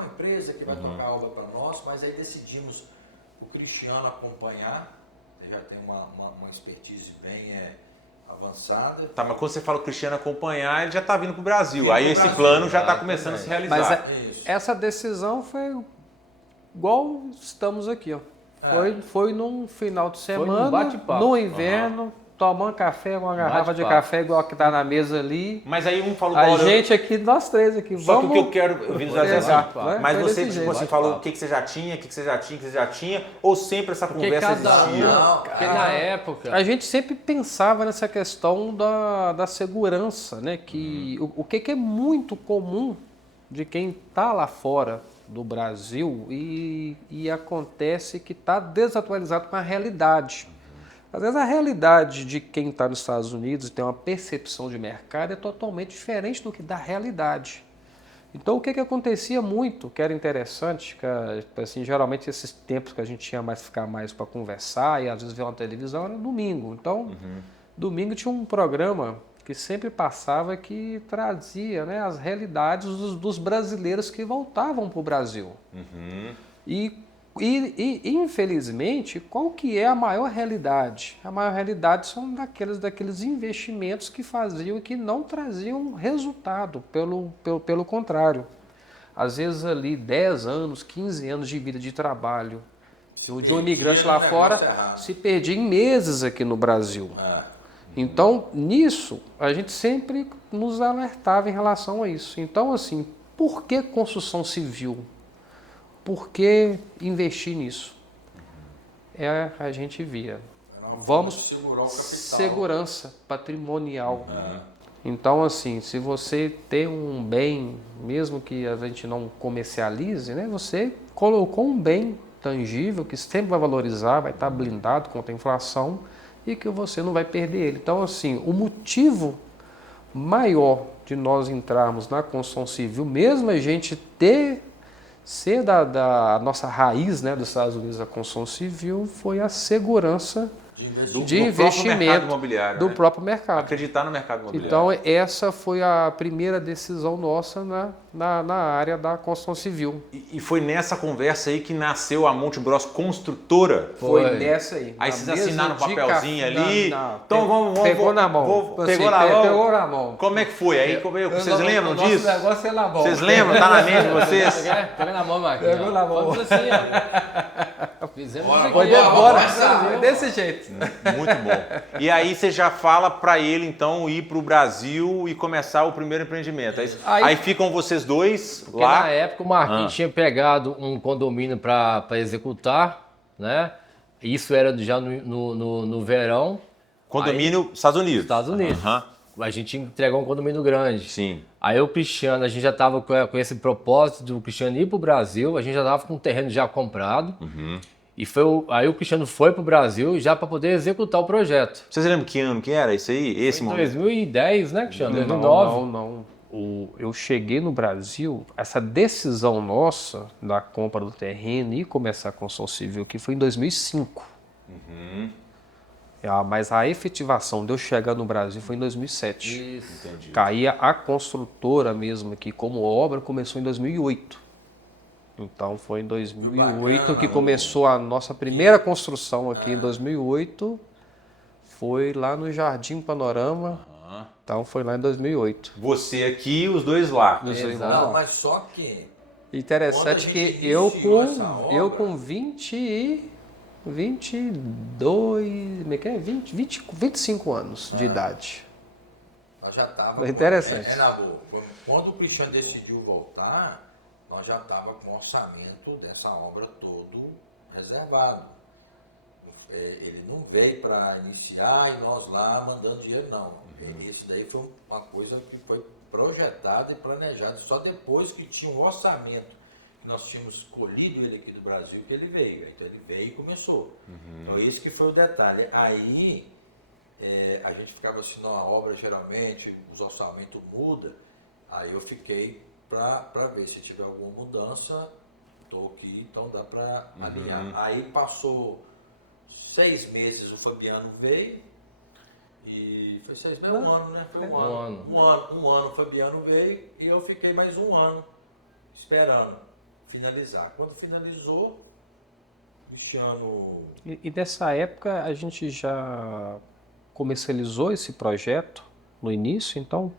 empresa que vai tocar a obra para nós, mas aí decidimos o Cristiano acompanhar, ele já tem uma expertise bem avançada. Tá, mas quando você fala o Cristiano acompanhar, ele já está vindo para o Brasil, aí esse plano já está começando a se realizar. Mas essa decisão foi igual estamos aqui, ó. Foi num final de semana, no inverno, tomando café com uma garrafa de café igual a que está na mesa ali. Mas aí um falou... A gente aqui, nós três aqui, só que o que eu quero visualizar assim, mas você tipo assim, falou o que você já tinha, o que você já tinha, ou sempre essa conversa existia? Porque na época... A gente sempre pensava nessa questão da segurança, né? Que, o que é muito comum de quem está lá fora do Brasil e acontece que está desatualizado com a realidade. Às vezes a realidade de quem está nos Estados Unidos e tem uma percepção de mercado é totalmente diferente do que da realidade. Então o que acontecia muito, que era interessante, que, assim, geralmente esses tempos que a gente tinha mais ficar mais para conversar e às vezes ver uma televisão era domingo. Então domingo tinha um programa que sempre passava que trazia, né, as realidades dos brasileiros que voltavam para o Brasil. E infelizmente, qual que é a maior realidade? A maior realidade são daqueles investimentos que faziam e que não traziam resultado, pelo contrário. Às vezes ali 10 anos, 15 anos de vida de trabalho de um imigrante lá fora se perdia em meses aqui no Brasil. Então, nisso, a gente sempre nos alertava em relação a isso. Então, assim, por que construção civil? Por que investir nisso? A gente via. Vamos segurança patrimonial. Então, assim, se você tem um bem, mesmo que a gente não comercialize, né, você colocou um bem tangível que sempre vai valorizar, vai estar blindado contra a inflação e que você não vai perder ele. Então, assim, o motivo maior de nós entrarmos na construção civil, mesmo a gente ser da nossa raiz, né, dos Estados Unidos, a construção civil, foi a segurança de do próprio mercado investimento imobiliário, do né? próprio mercado. Acreditar no mercado imobiliário. Então, essa foi a primeira decisão nossa na área da construção civil. E foi nessa conversa aí que nasceu a Monte Bros Construtora. Foi nessa aí. Aí na vocês mesa assinaram um de papelzinho café- ali. Então vamos. Pegou na mão. Pegou na mão. Pegou na mão. Como é que foi? Aí, vocês lembram o nosso disso? negócio é na mão. Vocês lembram? Tá na mente de vocês? Pega na mão, Marquinhos. Pegou na mão. Vamos assim, ó. Fizemos Bora, isso bora, aqui, ó. Bora, desse jeito. Muito bom. E aí você já fala para ele, então, ir para o Brasil e começar o primeiro empreendimento. Aí ficam vocês dois Porque lá. na época o Marquinhos tinha pegado um condomínio para executar, né? Isso era já no verão. Condomínio Estados Unidos. Estados Unidos. Aham. A gente entregou um condomínio grande. Sim. Aí o Cristiano, a gente já estava com esse propósito do Cristiano ir para o Brasil, a gente já estava com o terreno já comprado. E aí o Cristiano foi para o Brasil já para poder executar o projeto. Vocês lembram que ano que era isso aí? Esse Em momento? 2010, né, Cristiano? 2009. Não. Eu cheguei no Brasil, essa decisão nossa da compra do terreno e começar a construção civil que foi em 2005. Mas a efetivação de eu chegar no Brasil foi em 2007. Isso. Entendi. Caía a construtora mesmo aqui como obra começou em 2008. Então foi em 2008 Bacana, que começou a nossa primeira construção aqui em 2008. Foi lá no Jardim Panorama. Então foi lá em 2008. Você aqui e os dois lá. Não, mas só que Interessante Quando a que gente eu iniciou essa obra- com 22, como é que é? 25 anos de idade. nós já estávamos. Interessante. Na boa. Quando o Cristiano decidiu voltar, nós já estávamos com o orçamento dessa obra todo reservado. Ele não veio para iniciar e nós lá mandando dinheiro, não. Isso daí foi uma coisa que foi projetada e planejada só depois que tinha um orçamento, que nós tínhamos escolhido ele aqui do Brasil, que ele veio. Então ele veio e começou. Então esse que foi o detalhe. Aí a gente ficava assim, na obra geralmente, os orçamentos mudam, aí eu fiquei para ver se tiver alguma mudança, estou aqui, então dá para alinhar. Aí passou 6 meses, o Fabiano veio, e foi 6 meses, um ano, né? Foi um ano. Um ano o Fabiano veio e eu fiquei mais um ano esperando finalizar. Quando finalizou, Cristiano... E nessa época a gente já comercializou esse projeto no início, então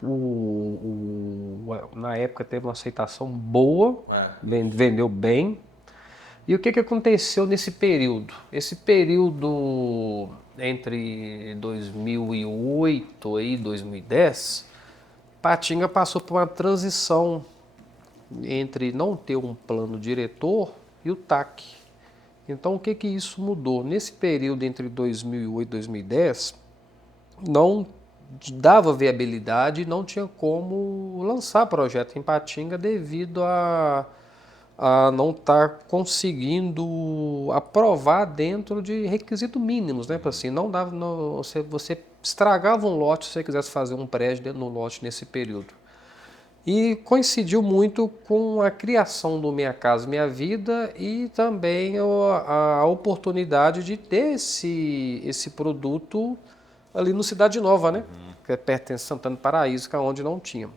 na época teve uma aceitação boa, vendeu bem. E o que aconteceu nesse período? Esse período entre 2008 e 2010, Patinga passou por uma transição entre não ter um plano diretor e o TAC. Então, o que isso mudou? Nesse período entre 2008 e 2010, não dava viabilidade, não tinha como lançar projeto em Patinga devido a não estar conseguindo aprovar dentro de requisitos mínimos, né? Assim, não dava, você estragava um lote se você quisesse fazer um prédio dentro do lote nesse período. E coincidiu muito com a criação do Minha Casa Minha Vida e também a oportunidade de ter esse produto ali no Cidade Nova, né? Que pertence a Santana do Paraíso, que é onde não tinha.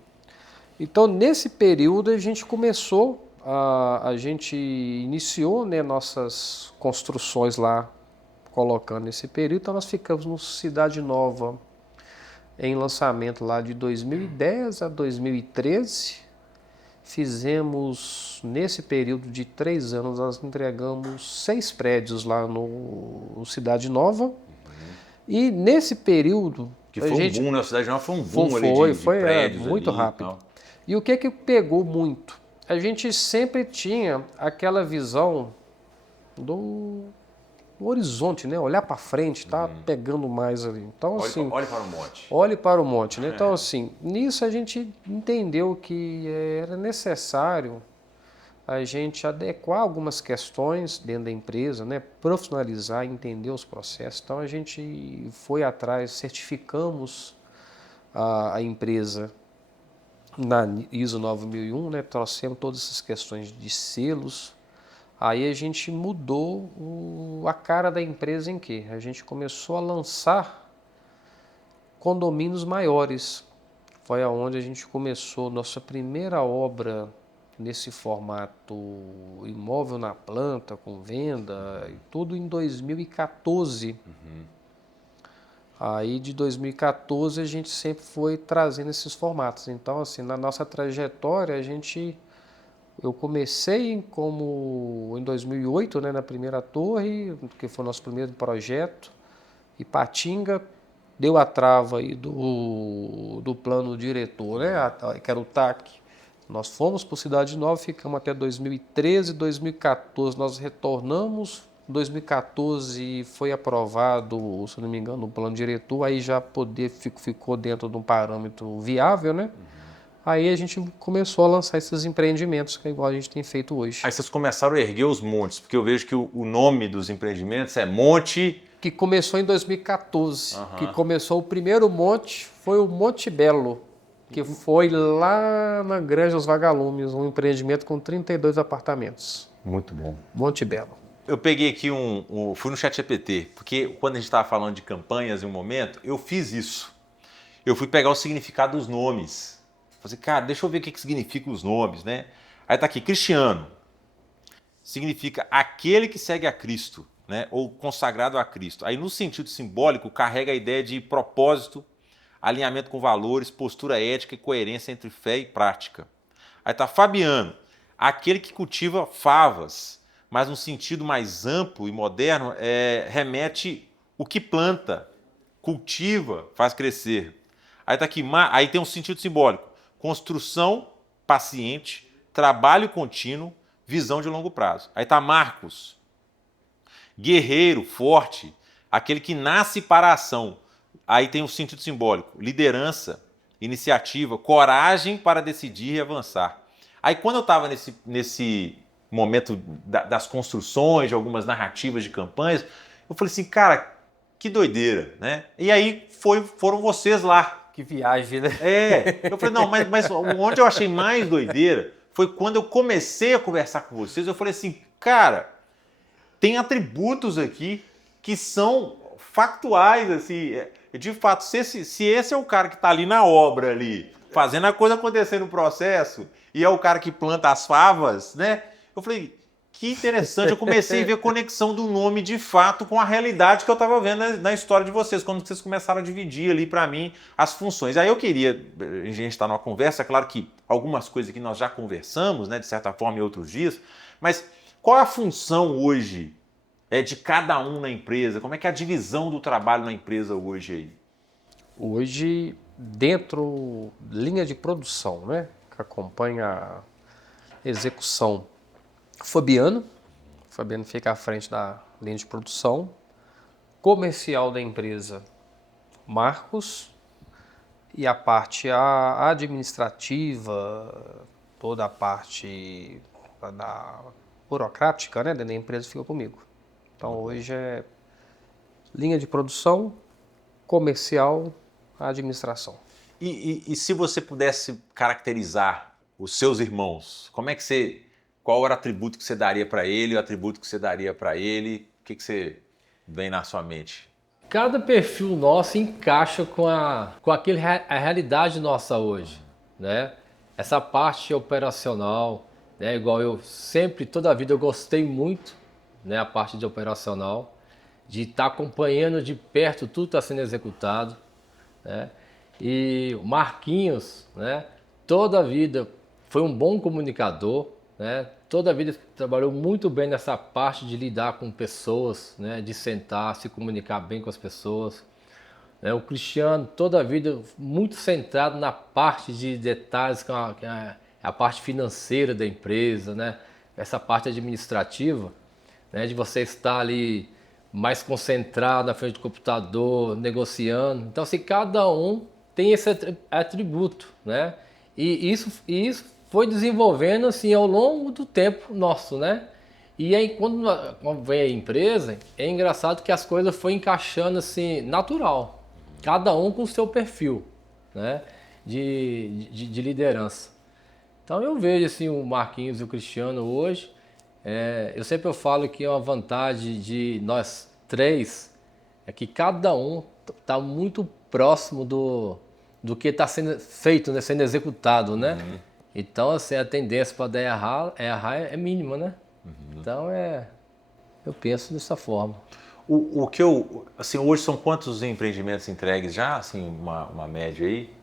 Então, nesse período, a gente começou, a gente iniciou, né, nossas construções lá, colocando esse período. Então, nós ficamos no Cidade Nova em lançamento lá de 2010 a 2013. Fizemos, nesse período de 3 anos, nós entregamos 6 prédios lá no Cidade Nova. E nesse período... Que foi um boom na Cidade Nova, foi um boom ali de foi prédios muito ali, rápido. E o que pegou muito? A gente sempre tinha aquela visão do horizonte, né? Olhar para frente, tá pegando mais ali. Então, assim, olhe para o monte. Olhe para o monte, né? Então, assim, nisso a gente entendeu que era necessário a gente adequar algumas questões dentro da empresa, né? Profissionalizar, entender os processos. Então, a gente foi atrás, certificamos a empresa na ISO 9001, né? Trouxemos todas essas questões de selos, Aí a gente mudou a cara da empresa em que a gente começou a lançar condomínios maiores. Foi aonde a gente começou nossa primeira obra nesse formato imóvel na planta, com venda, e tudo em 2014. Aí de 2014 a gente sempre foi trazendo esses formatos. Então, assim, na nossa trajetória, eu comecei em 2008, né, na primeira torre, que foi o nosso primeiro projeto, Ipatinga, deu a trava aí do plano diretor, né, que era o TAC. Nós fomos para o Cidade Nova, ficamos até 2013, 2014 nós retornamos, 2014 foi aprovado, se não me engano, o plano diretor, aí já ficou dentro de um parâmetro viável, né? Aí a gente começou a lançar esses empreendimentos, que é igual a gente tem feito hoje. Aí vocês começaram a erguer os montes, porque eu vejo que o nome dos empreendimentos é Monte... Que começou em 2014, que começou o primeiro monte, foi o Monte Belo, que foi lá na Granja dos Vagalumes, um empreendimento com 32 apartamentos. Muito bom. Monte Belo. Eu peguei aqui fui no ChatGPT, porque quando a gente estava falando de campanhas em um momento, eu fiz isso. Eu fui pegar o significado dos nomes. Falei, cara, deixa eu ver o que significam os nomes, né? Aí tá aqui, Cristiano. Significa aquele que segue a Cristo, né? Ou consagrado a Cristo. Aí no sentido simbólico, carrega a ideia de propósito, alinhamento com valores, postura ética e coerência entre fé e prática. Aí tá Fabiano, aquele que cultiva favas, mas no sentido mais amplo e moderno, remete o que planta, cultiva, faz crescer. Aí tá aqui, aí tem um sentido simbólico, construção paciente, trabalho contínuo, visão de longo prazo. Aí tá Marcos, guerreiro, forte, aquele que nasce para a ação. Aí tem um sentido simbólico, liderança, iniciativa, coragem para decidir e avançar. Aí quando eu estava nesse momento das construções, de algumas narrativas de campanhas, eu falei assim, cara, que doideira, né? E aí foram vocês lá. Que viagem, né? Eu falei, não, mas onde eu achei mais doideira foi quando eu comecei a conversar com vocês, eu falei assim, cara, tem atributos aqui que são factuais, assim, de fato, se esse é o cara que está ali na obra, ali, fazendo a coisa acontecer no processo, e é o cara que planta as favas, né? Eu falei, que interessante, eu comecei a ver a conexão do nome de fato com a realidade que eu estava vendo na história de vocês, quando vocês começaram a dividir ali para mim as funções. Aí eu queria, a gente está numa conversa, claro que algumas coisas que nós já conversamos, né, de certa forma em outros dias, mas qual é a função hoje de cada um na empresa? Como é que é a divisão do trabalho na empresa hoje aí? Hoje, dentro linha de produção, né, que acompanha a execução, Fabiano fica à frente da linha de produção, comercial da empresa, Marcos, e a parte administrativa, toda a parte da burocrática, né, da empresa fica comigo. Então hoje é linha de produção, comercial, administração. E se você pudesse caracterizar os seus irmãos, qual era o atributo que você daria para ele, o atributo que você daria para ele? O que você vem na sua mente? Cada perfil nosso encaixa com a realidade nossa hoje, né? Essa parte operacional, né? Igual eu sempre, toda a vida eu gostei muito, né? A parte de operacional, de estar acompanhando de perto tudo que está sendo executado, né? E o Marquinhos, né? Toda a vida foi um bom comunicador, né? Toda a vida trabalhou muito bem nessa parte de lidar com pessoas, né? De sentar, se comunicar bem com as pessoas. O Cristiano, toda a vida muito centrado na parte de detalhes, que é a parte financeira da empresa, né? Essa parte administrativa, né? De você estar ali mais concentrado na frente do computador, negociando. Então, assim, cada um tem esse atributo, né? E isso foi desenvolvendo assim ao longo do tempo nosso, né? E aí quando vem a empresa, é engraçado que as coisas foram encaixando assim, natural. Cada um com o seu perfil, né? De liderança. Então eu vejo assim o Marquinhos e o Cristiano hoje, Eu sempre falo que uma vantagem de nós três é que cada um está muito próximo do que está sendo feito, né? Sendo executado, né? Então, assim, a tendência para errar é mínima, né? Então, eu penso dessa forma. O que assim, hoje são quantos empreendimentos entregues já, assim, uma média aí?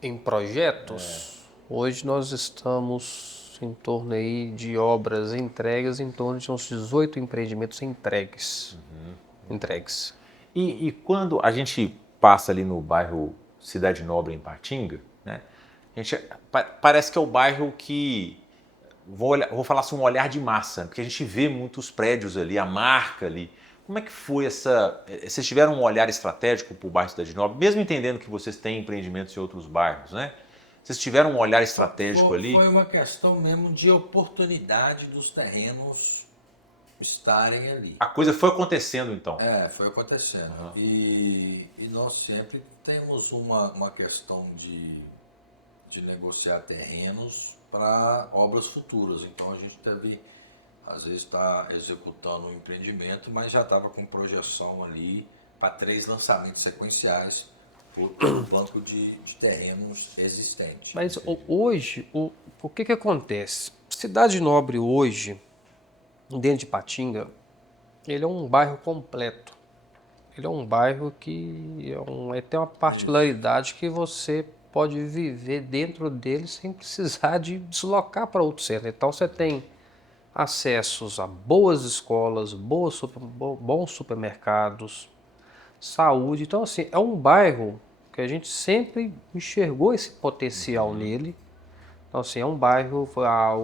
Em projetos, hoje nós estamos em torno aí de obras entregues, em torno de uns 18 empreendimentos entregues. Entregues. E quando a gente passa ali no bairro Cidade Nobre, em Patinga, né? Parece que é o bairro que, vou falar assim, um olhar de massa, porque a gente vê muitos prédios ali, a marca ali. Como é que foi vocês tiveram um olhar estratégico para o bairro Cidade Nobre, mesmo entendendo que vocês têm empreendimentos em outros bairros, né? Vocês tiveram um olhar estratégico ali? Foi uma questão mesmo de oportunidade dos terrenos estarem ali. A coisa foi acontecendo, então. Foi acontecendo. E nós sempre temos uma questão de negociar terrenos para obras futuras. Então a gente deve, às vezes, estar executando um empreendimento, mas já estava com projeção ali para 3 lançamentos sequenciais por banco de terrenos existentes. Mas hoje, o que acontece? Cidade Nobre hoje, dentro de Patinga, ele é um bairro completo. Ele é um bairro que tem uma particularidade que você pode viver dentro dele sem precisar de deslocar para outro centro. Então você tem acessos a boas escolas, bons supermercados, saúde. Então, assim, é um bairro que a gente sempre enxergou esse potencial nele. Então, assim, é um bairro,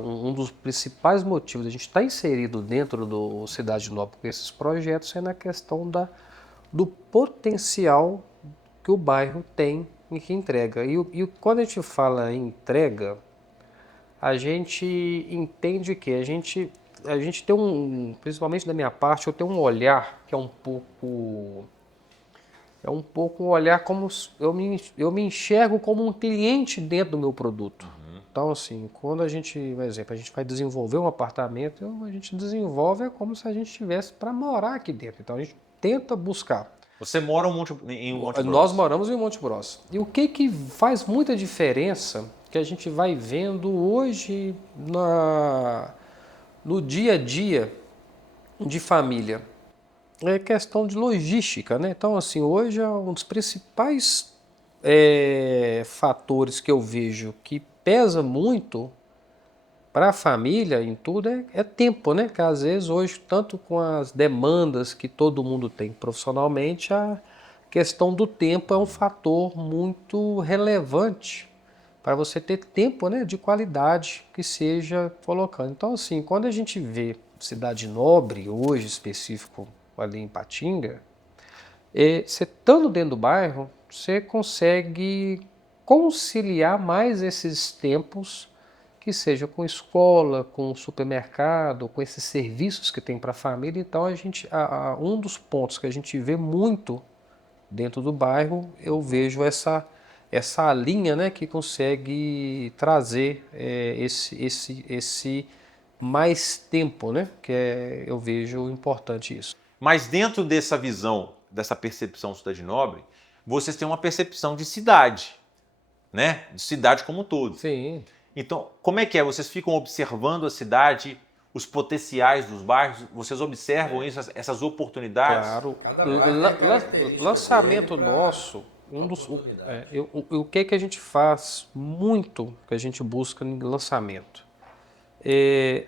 um dos principais motivos de a gente estar inserido dentro do Cidade Nobre com esses projetos é na questão do potencial que o bairro tem e que entrega. E quando a gente fala em entrega, a gente entende que a gente tem principalmente da minha parte, eu tenho um olhar que é um pouco um olhar como eu me enxergo como um cliente dentro do meu produto. Então, assim, quando a gente, por exemplo, a gente vai desenvolver um apartamento, a gente desenvolve como se a gente estivesse para morar aqui dentro. Então, a gente tenta buscar. Você mora em um Monte Grosso? Nós moramos em Monte Grosso. E o que faz muita diferença, que a gente vai vendo hoje no dia a dia de família, é questão de logística, né? Então, assim, hoje é um dos principais fatores que eu vejo que pesa muito para a família em tudo é tempo, né? Que às vezes hoje, tanto com as demandas que todo mundo tem profissionalmente, a questão do tempo é um fator muito relevante para você ter tempo, né, de qualidade que seja colocando. Então, assim, quando a gente vê Cidade Nobre, hoje específico ali em Patinga, você estando dentro do bairro, você consegue conciliar mais esses tempos que seja com escola, com supermercado, com esses serviços que tem para a família. Então, um dos pontos que a gente vê muito dentro do bairro, eu vejo essa linha, né, que consegue trazer esse mais tempo, né, eu vejo importante isso. Mas dentro dessa visão, dessa percepção Cidade Nobre, vocês têm uma percepção de cidade, né? De cidade como um todo. Sim. Então, como é que é? Vocês ficam observando a cidade, os potenciais dos bairros? Vocês observam isso, essas oportunidades? Claro. Cada bairro tem características Lançamento dele pra- nosso, o que a gente faz muito, que a gente busca em lançamento, é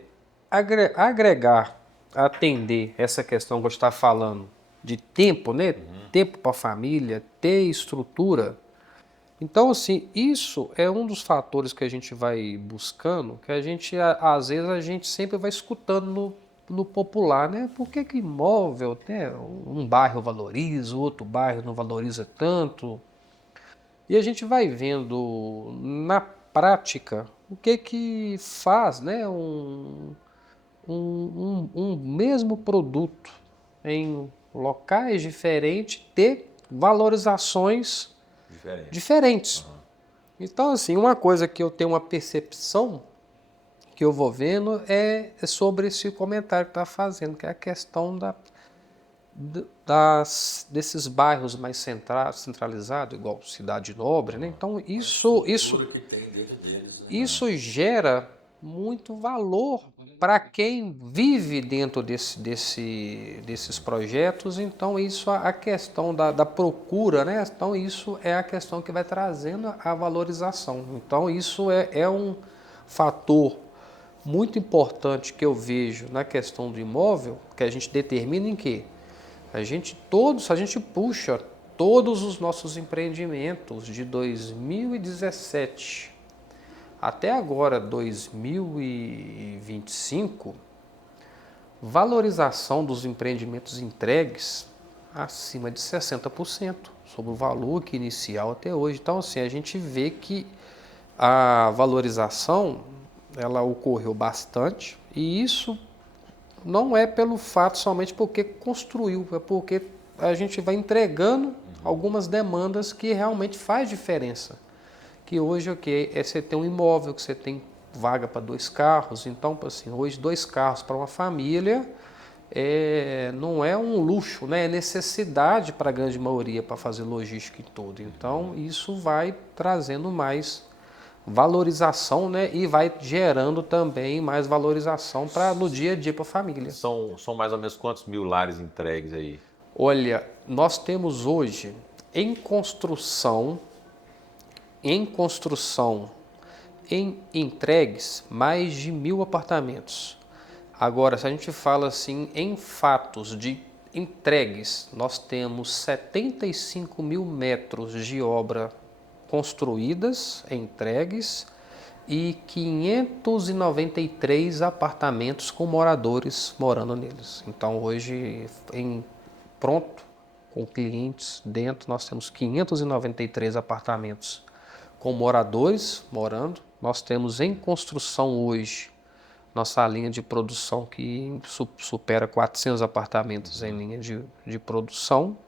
agregar, atender essa questão que eu estava falando de tempo, né? Tempo para a família, ter estrutura. Então, assim, isso é um dos fatores que a gente vai buscando, que às vezes, a gente sempre vai escutando no popular, né? Por que imóvel, né? Um bairro valoriza, outro bairro não valoriza tanto. E a gente vai vendo na prática o que faz, né? Um mesmo produto em locais diferentes ter valorizações diferentes. Então, assim, uma coisa que eu tenho uma percepção que eu vou vendo é sobre esse comentário que está fazendo, que é a questão desses bairros mais centralizados, igual Cidade Nobre, né? Então isso Tudo que tem dentro deles, né? isso gera muito valor para quem vive dentro desses projetos. Então isso a questão da procura, né? Então isso é a questão que vai trazendo a valorização. Então isso é um fator muito importante que eu vejo na questão do imóvel, que a gente determina em que a gente puxa todos os nossos empreendimentos de 2017 até agora 2025, valorização dos empreendimentos entregues acima de 60% sobre o valor que inicial até hoje. Então assim, a gente vê que a valorização ela ocorreu bastante, e isso não é pelo fato somente porque construiu, é porque a gente vai entregando algumas demandas que realmente faz diferença. Que hoje é você tem um imóvel, que você tem vaga para 2 carros, então assim, hoje 2 carros para uma família não é um luxo, né? É necessidade para a grande maioria para fazer logística e tudo. Então isso vai trazendo mais valorização, né? E vai gerando também mais valorização no dia a dia para a família. São mais ou menos quantos mil lares entregues aí? Olha, nós temos hoje em construção, em entregues, mais de 1.000 apartamentos. Agora, se a gente fala assim em fatos de entregues, nós temos 75 mil metros de obra construídas, entregues, e 593 apartamentos com moradores morando neles. Então hoje, pronto, com clientes dentro, nós temos 593 apartamentos com moradores morando. Nós temos em construção hoje nossa linha de produção que supera 400 apartamentos em linha de produção.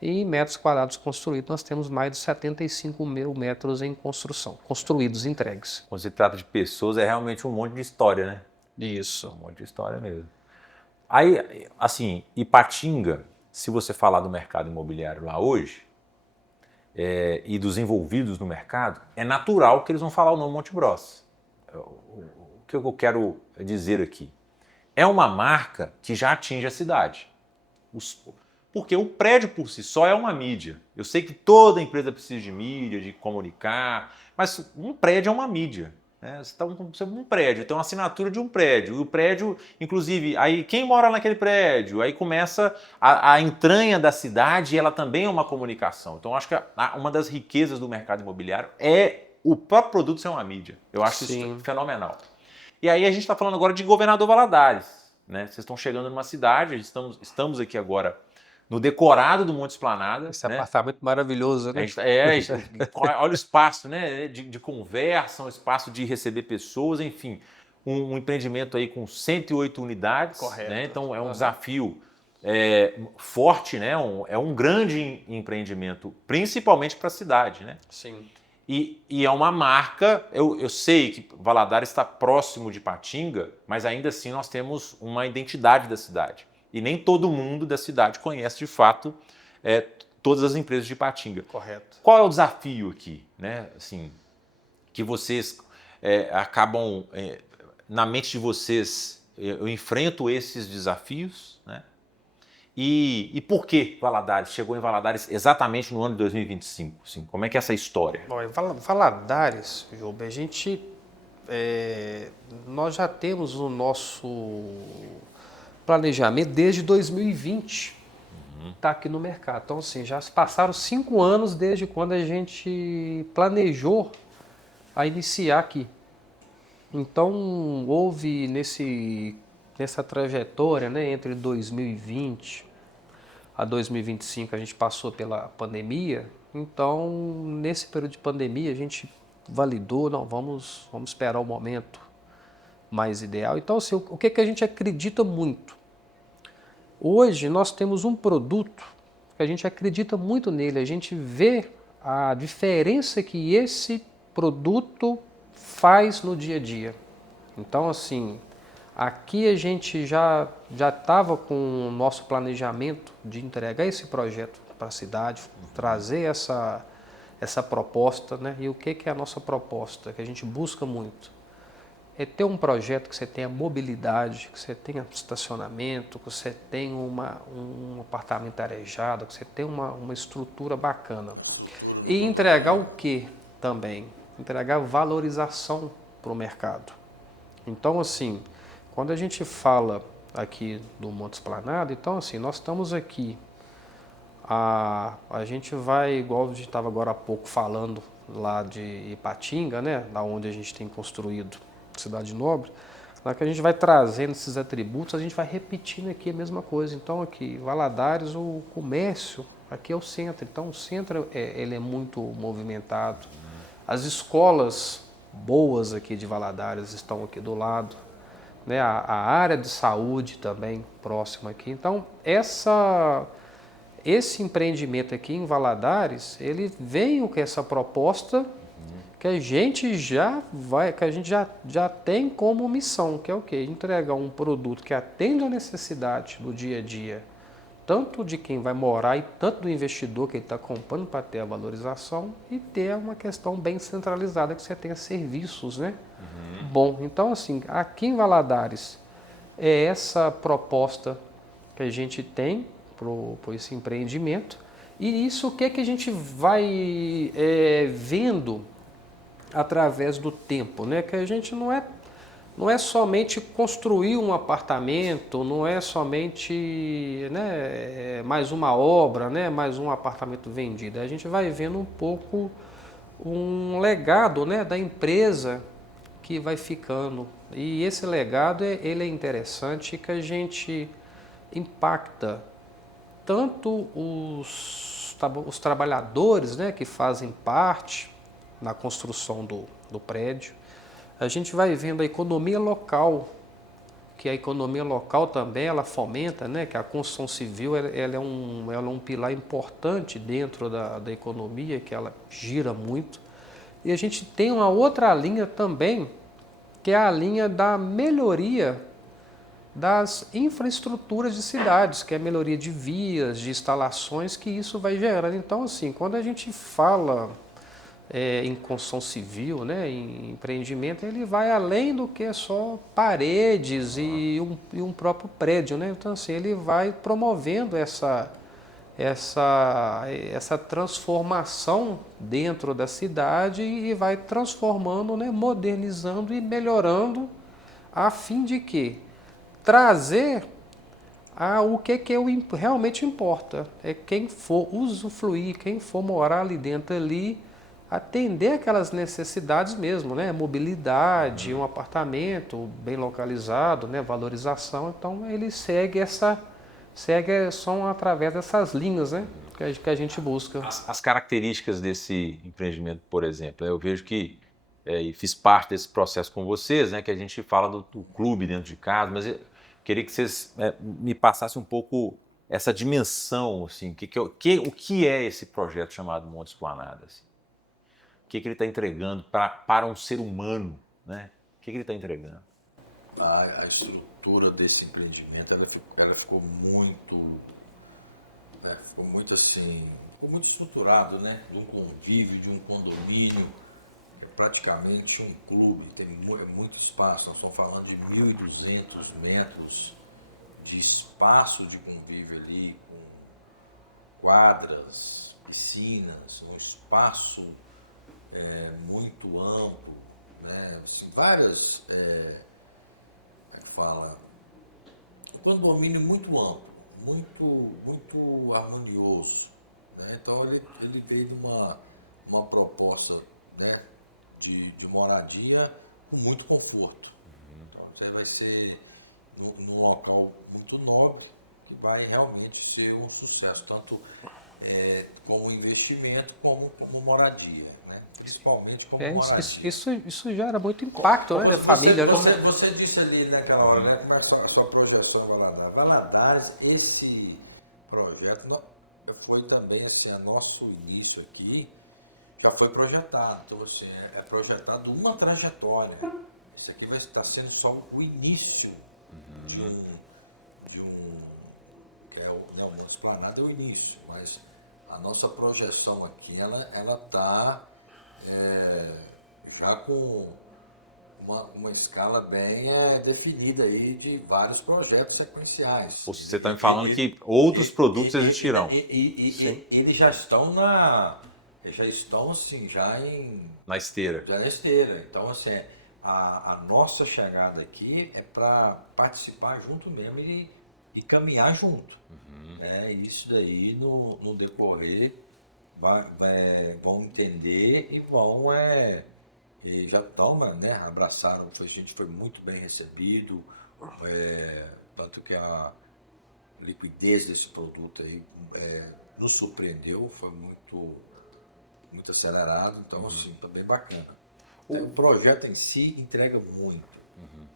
E em metros quadrados construídos, nós temos mais de 75 mil metros em construção, construídos, entregues. Quando se trata de pessoas, é realmente um monte de história, né? Isso. Um monte de história mesmo. Aí, assim, Ipatinga, se você falar do mercado imobiliário lá hoje, e dos envolvidos no mercado, é natural que eles vão falar o nome Monte Bros. O que eu quero dizer aqui? É uma marca que já atinge a cidade. Porque o prédio por si só é uma mídia. Eu sei que toda empresa precisa de mídia, de comunicar, mas um prédio é uma mídia. Né? Você está um prédio, tem uma assinatura de um prédio. E o prédio, inclusive, aí quem mora naquele prédio? Aí começa a entranha da cidade, e ela também é uma comunicação. Então, eu acho que uma das riquezas do mercado imobiliário é o próprio produto ser uma mídia. Eu acho isso fenomenal. E aí a gente está falando agora de Governador Valadares. Né? Vocês estão chegando numa cidade, estamos aqui agora no decorado do Monte Esplanada. Esse apartamento maravilhoso, né? Olha o espaço, né, de conversa, um espaço de receber pessoas, enfim, um empreendimento aí com 108 unidades. Correto. Né? Então é um desafio forte, né? É um grande empreendimento, principalmente para a cidade. Né? Sim. E é uma marca, eu sei que Valadares está próximo de Ipatinga, mas ainda assim nós temos uma identidade da cidade. E nem todo mundo da cidade conhece de fato todas as empresas de Ipatinga. Correto. Qual é o desafio aqui, né? Assim, que vocês acabam, na mente de vocês, eu enfrento esses desafios, né? E por que Valadares chegou em Valadares exatamente no ano de 2025? Assim, como é que é essa história? Bom, Valadares, Job, nós já temos o nosso planejamento desde 2020, está aqui no mercado. Então, assim, já se passaram 5 anos desde quando a gente planejou a iniciar aqui. Então, houve nessa trajetória, né, entre 2020 a 2025, a gente passou pela pandemia. Então, nesse período de pandemia, a gente validou, não, vamos esperar o momento mais ideal. Então, assim, o que a gente acredita muito? Hoje nós temos um produto que a gente acredita muito nele, a gente vê a diferença que esse produto faz no dia a dia. Então, assim, aqui a gente já estava com o nosso planejamento de entregar esse projeto para a cidade, trazer essa proposta, né? E o que é a nossa proposta, que a gente busca muito? É ter um projeto que você tenha mobilidade, que você tenha estacionamento, que você tenha um apartamento arejado, que você tenha uma estrutura bacana. E entregar o que também? Entregar valorização para o mercado. Então, assim, quando a gente fala aqui do Monte Esplanada, então, assim, nós estamos aqui, a gente vai, igual a gente estava agora há pouco falando lá de Ipatinga, né, da onde a gente tem construído Cidade Nobre, lá que a gente vai trazendo esses atributos, a gente vai repetindo aqui a mesma coisa. Então, aqui, Valadares, o comércio, aqui é o centro. Então, o centro ele é muito movimentado. As escolas boas aqui de Valadares estão aqui do lado, né? A área de saúde também próxima aqui. Então, esse empreendimento aqui em Valadares, ele veio com essa proposta que a gente já tem como missão, que é o quê? Entregar um produto que atende a necessidade do dia a dia, tanto de quem vai morar e tanto do investidor que ele está comprando para ter a valorização e ter uma questão bem centralizada, que você tenha serviços, né? Bom, então assim, aqui em Valadares é essa proposta que a gente tem para esse empreendimento, e isso o que a gente vai vendo através do tempo, né? Que a gente não é somente construir um apartamento, não é somente, né, mais uma obra, né, mais um apartamento vendido. A gente vai vendo um pouco um legado, né, da empresa que vai ficando. E esse legado ele é interessante, que a gente impacta tanto os trabalhadores, né, que fazem parte na construção do prédio. A gente vai vendo a economia local, que a economia local também ela fomenta, né, que a construção civil ela é um pilar importante dentro da economia, que ela gira muito. E a gente tem uma outra linha também, que é a linha da melhoria das infraestruturas de cidades, que é a melhoria de vias, de instalações, que isso vai gerando. Então, assim, quando a gente fala em construção civil, né, em empreendimento, ele vai além do que só paredes e um próprio prédio, né? Então, assim, ele vai promovendo essa transformação dentro da cidade e vai transformando, né, modernizando e melhorando, a fim de que trazer o que realmente importa. É quem for usufruir, quem for morar ali dentro ali, atender aquelas necessidades mesmo, né? Mobilidade, um apartamento bem localizado, né? Valorização. Então ele são através dessas linhas, né? Que a gente busca. As características desse empreendimento, por exemplo, eu vejo que e fiz parte desse processo com vocês, né? Que a gente fala do clube dentro de casa, mas eu queria que vocês me passassem um pouco essa dimensão, assim, o que é esse projeto chamado Monte Esplanada, assim? O que ele está entregando para um ser humano, né? O que ele está entregando? A estrutura desse empreendimento ela ficou muito assim, ficou muito estruturado, né? De um convívio, de um condomínio, é praticamente um clube, tem muito espaço. Nós estamos falando de 1.200 metros de espaço de convívio ali, com quadras, piscinas, um espaço muito amplo, né? Assim, várias, um condomínio muito amplo, muito harmonioso, né? Então ele veio de uma proposta, né, de moradia com muito conforto. Então você vai ser num local muito nobre, que vai realmente ser um sucesso, tanto como investimento como moradia, né? Principalmente como moradia. Isso gera muito impacto, né, na família. Você disse ali naquela hora, né, como é a sua projeção em Valadares. Valadares, esse projeto foi também, assim, a nosso início aqui, já foi projetado. Então, assim, é projetado uma trajetória. Isso aqui vai estar sendo só o início de um que é o Monte Esplanada, é o início, mas a nossa projeção aqui, ela está já com uma escala bem definida aí de vários projetos sequenciais. Ou você está me falando que outros produtos existirão Eles já estão assim, na esteira. já na esteira. Então, assim, a nossa chegada aqui é para participar junto mesmo e caminhar junto. Né? Isso daí, no decorrer, vão entender e vão... e já estão, né? Abraçaram, a gente foi muito bem recebido, tanto que a liquidez desse produto aí nos surpreendeu, foi muito acelerado, então assim, tá bem bacana. O projeto em si entrega muito,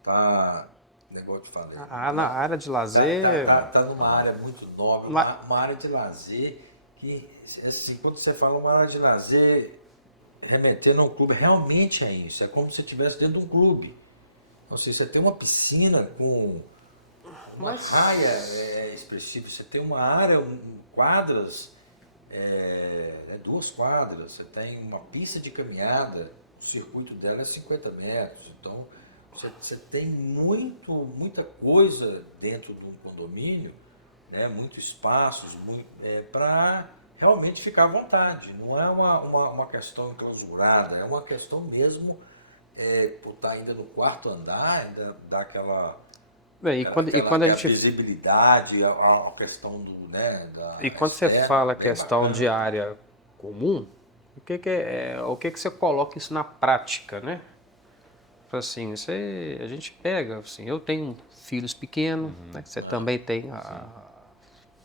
tá, negócio de falei. Na área de lazer... Tá numa área muito nobre, uma área de lazer que, assim, quando você fala uma área de lazer, remetendo a um clube, realmente é isso, é como se você estivesse dentro de um clube. Então, assim, você tem uma piscina com uma raia expressiva, você tem uma área, quadras, 2 quadras, você tem uma pista de caminhada, o circuito dela é 50 metros, então você tem muita coisa dentro de um condomínio, né, muito espaços, para realmente ficar à vontade. Não é uma questão enclausurada, é uma questão mesmo, por estar ainda no 4º andar, ainda dá aquela... E quando a gente... visibilidade, a questão do, né, E quando você fala questão de área comum, o que você coloca isso na prática, né? Assim, a gente pega, assim, eu tenho filhos pequenos, né? Você também tem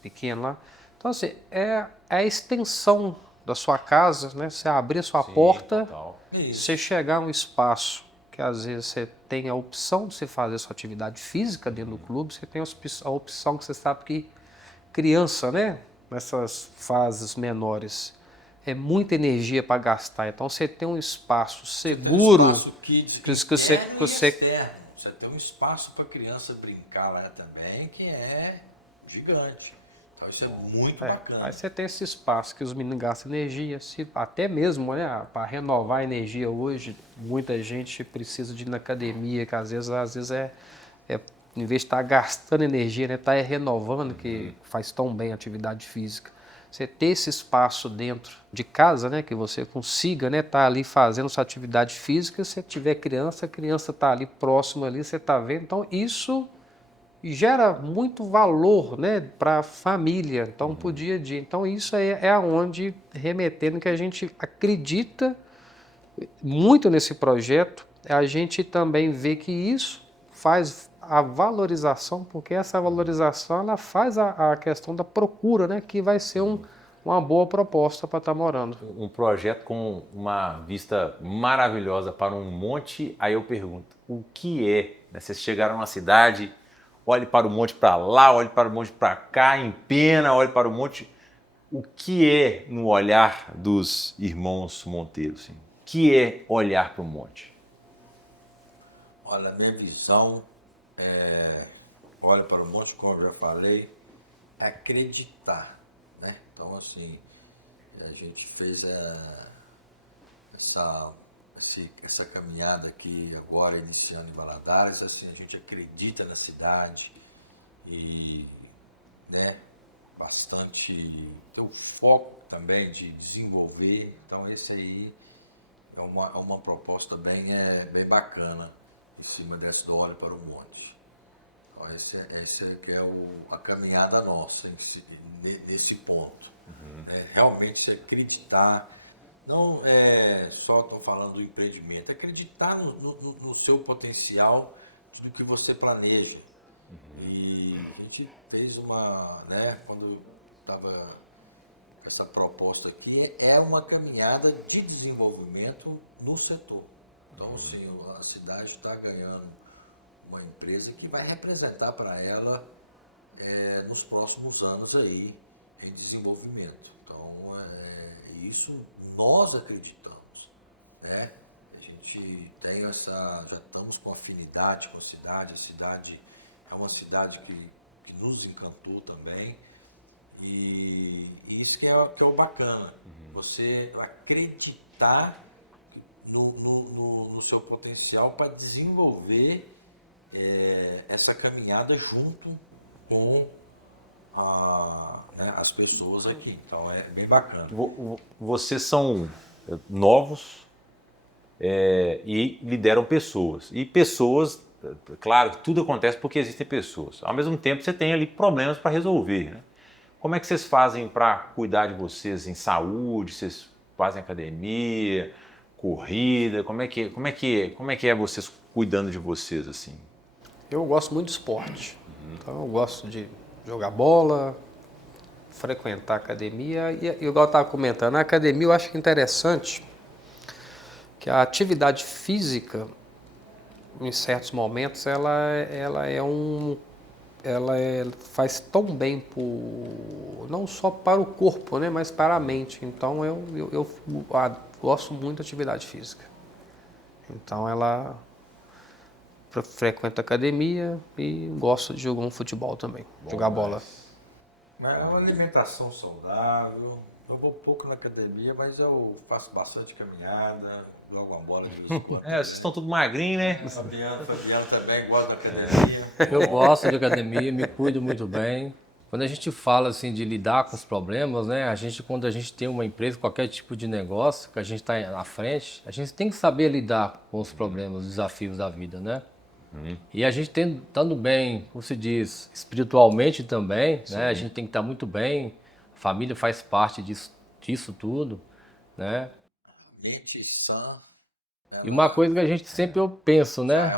pequeno lá. Então, assim, é a extensão da sua casa, né? Você abrir a sua porta, Total. você chegar a um espaço que às vezes você tem a opção de você fazer sua atividade física dentro do clube, você tem a opção que você sabe que criança, né? Nessas fases menores, é muita energia para gastar. Então, você tem um espaço seguro. Um espaço kids, que você externo. Você tem um espaço para a criança brincar lá também, que é gigante. Então isso é muito bacana. Aí você tem esse espaço que os meninos gastam energia, até mesmo, né, para renovar a energia hoje, muita gente precisa de ir na academia, que às vezes em vez de estar gastando energia, né, está renovando, que faz tão bem a atividade física. Você ter esse espaço dentro de casa, né, que você consiga, né, estar ali fazendo sua atividade física, se tiver criança, a criança está ali próximo ali, você está vendo. Então isso gera muito valor, né, para a família, então para o dia a dia. Então isso é aonde, remetendo, que a gente acredita muito nesse projeto, a gente também vê que isso faz a valorização, porque essa valorização ela faz a questão da procura, né, que vai ser uma boa proposta para estar morando. Um projeto com uma vista maravilhosa para um monte, aí eu pergunto, o que é? Né? Vocês chegaram na cidade, olhe para o monte para lá, olhe para o monte para cá, empena, olhe para o monte. O que é no olhar dos irmãos Monteiro? Assim? O que é olhar para o monte? Olha, a minha visão olha para o monte, como eu já falei, é acreditar, né? Então, assim, a gente fez essa caminhada aqui agora, iniciando em Valadares, assim, a gente acredita na cidade e, né, bastante, tem o foco também de desenvolver, então esse aí é uma proposta bem bacana em cima desse do Olho para o Monte. Então, esse que é a caminhada nossa nesse ponto. Realmente se acreditar, não só estou falando do empreendimento, acreditar no seu potencial, do que você planeja. E a gente fez quando estava essa proposta aqui, é uma caminhada de desenvolvimento no setor. Então, assim, a cidade está ganhando uma empresa que vai representar para ela nos próximos anos aí em desenvolvimento. Então, isso nós acreditamos, né? A gente gente tem já estamos com afinidade com a cidade é uma cidade que nos encantou também, e isso que é o bacana, você acreditar no seu potencial para desenvolver essa caminhada junto com as pessoas aqui. Então é bem bacana. Vocês são novos e lideram pessoas. E pessoas, claro que tudo acontece porque existem pessoas. Ao mesmo tempo você tem ali problemas para resolver, né? Como é que vocês fazem para cuidar de vocês em saúde? Vocês fazem academia, corrida? Como é que é vocês cuidando de vocês assim? Eu gosto muito de esporte. Então eu gosto de jogar bola, frequentar a academia. E igual eu estava comentando, na academia eu acho interessante que a atividade física, em certos momentos, faz tão bem não só para o corpo, né, mas para a mente. Então eu gosto muito de atividade física. Então ela frequenta academia e gosto de jogar um futebol também, jogar bola. É uma alimentação saudável. Eu vou pouco na academia, mas eu faço bastante caminhada, jogo uma bola de vez em quando. Vocês estão tudo magrinho, né? Fabiano também gosta da academia. Eu gosto de academia, me cuido muito bem. Quando a gente fala assim de lidar com os problemas, né? Quando a gente tem uma empresa, qualquer tipo de negócio, que a gente está na frente, a gente tem que saber lidar com os problemas, os desafios da vida, né? E a gente estando bem, como se diz, espiritualmente também, né? A gente tem que estar muito bem. A família faz parte disso tudo, né? Mente sã. E uma coisa que a gente sempre eu penso, né?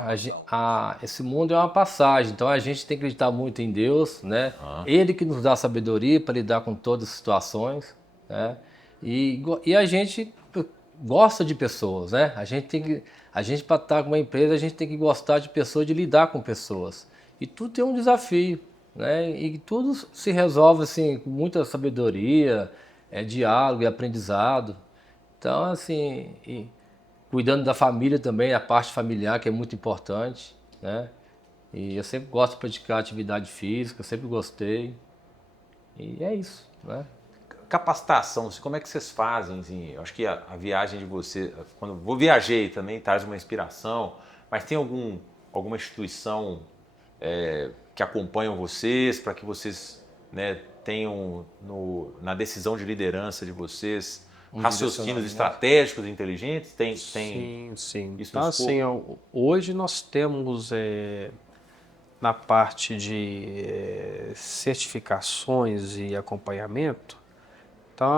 Esse mundo é uma passagem, então a gente tem que acreditar muito em Deus, né? Ele que nos dá sabedoria para lidar com todas as situações, né? E a gente gosta de pessoas, né? A gente para estar com uma empresa, a gente tem que gostar de pessoas, de lidar com pessoas. E tudo tem um desafio, né? E tudo se resolve assim com muita sabedoria, diálogo e aprendizado. Então, assim, cuidando da família também, a parte familiar que é muito importante, né? E eu sempre gosto de praticar atividade física, sempre gostei. E é isso, né? Capacitação, como é que vocês fazem? Assim, eu acho que a viagem de você, quando eu viajei também, traz uma inspiração, mas tem alguma instituição que acompanham vocês, para que vocês, né, tenham na decisão de liderança de vocês raciocínios estratégicos e inteligentes? Tem Sim. Isso então, assim, hoje nós temos na parte de certificações e acompanhamento. Então,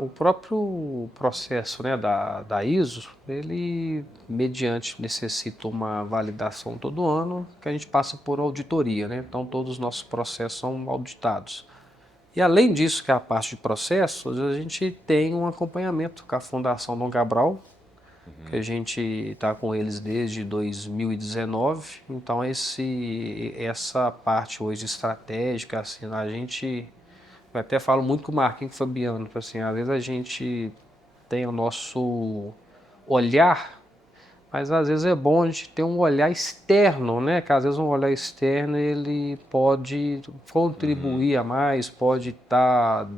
o próprio processo, né, da ISO, ele, necessita uma validação todo ano, que a gente passa por auditoria, né? Então, todos os nossos processos são auditados. E, além disso, que é a parte de processos, a gente tem um acompanhamento com a Fundação Dom Cabral, que a gente está com eles desde 2019. Então, essa parte hoje estratégica, assim, a gente... Eu até falo muito com o Marquinhos Fabiano, assim, às vezes a gente tem o nosso olhar, mas às vezes é bom a gente ter um olhar externo, né? Que às vezes um olhar externo ele pode contribuir a mais, pode estar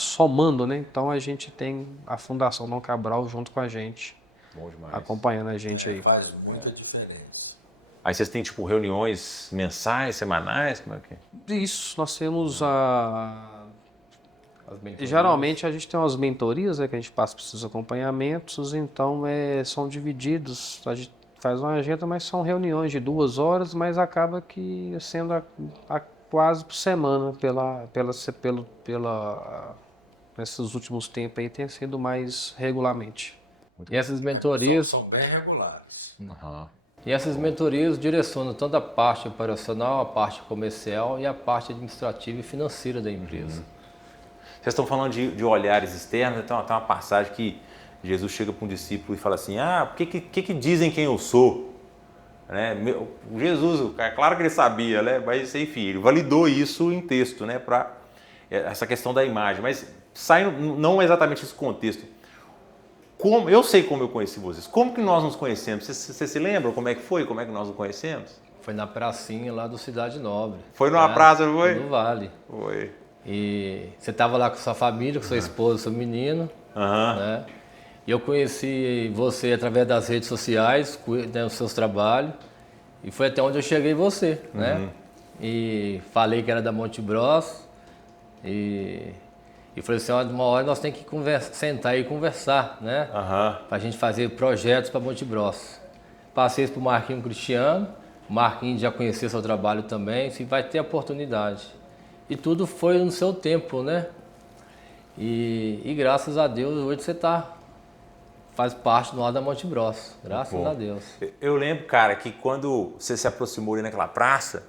somando, né? Então a gente tem a Fundação Dom Cabral junto com a gente, Bom demais. acompanhando a gente aí. Faz muita diferença. Aí vocês têm tipo reuniões mensais, semanais, como é que é? Isso, nós temos As geralmente a gente tem umas mentorias, né, que a gente passa por esses acompanhamentos, então são divididos, a gente faz uma agenda, mas são reuniões de 2 horas, mas acaba que sendo quase por semana, nesses últimos tempos aí tem sido mais regularmente. E essas mentorias... São bem regulares. E essas mentorias direcionam tanto a parte operacional, a parte comercial e a parte administrativa e financeira da empresa. Vocês estão falando de olhares externos, então tem uma passagem que Jesus chega para um discípulo e fala assim, o que dizem quem eu sou? Né? Jesus, é claro que ele sabia, né? Mas enfim, ele validou isso em texto, né? Para essa questão da imagem, mas saindo não exatamente esse contexto. eu sei como eu conheci vocês. Como que nós nos conhecemos? Vocês se lembram como é que foi? Como é que nós nos conhecemos? Foi na pracinha lá do Cidade Nobre. Foi numa praça, não foi? No Vale. Foi. E você estava lá com sua família, com sua esposa, seu menino, Aham. né? E eu conheci você através das redes sociais, né, os seus trabalhos. E foi até onde eu cheguei em você, né? E falei que era da Monte Bros. E falei assim, ó, uma hora nós temos que sentar e conversar, né? Aham. Pra gente fazer projetos para Monte Bros. Passei isso pro Marquinhos Cristiano. O Marquinhos já conhecia seu trabalho também, se vai ter oportunidade. E tudo foi no seu tempo, né? E graças a Deus hoje você faz parte do lado da Monte Bros. Graças a Deus. Eu lembro, cara, que quando você se aproximou ali naquela praça,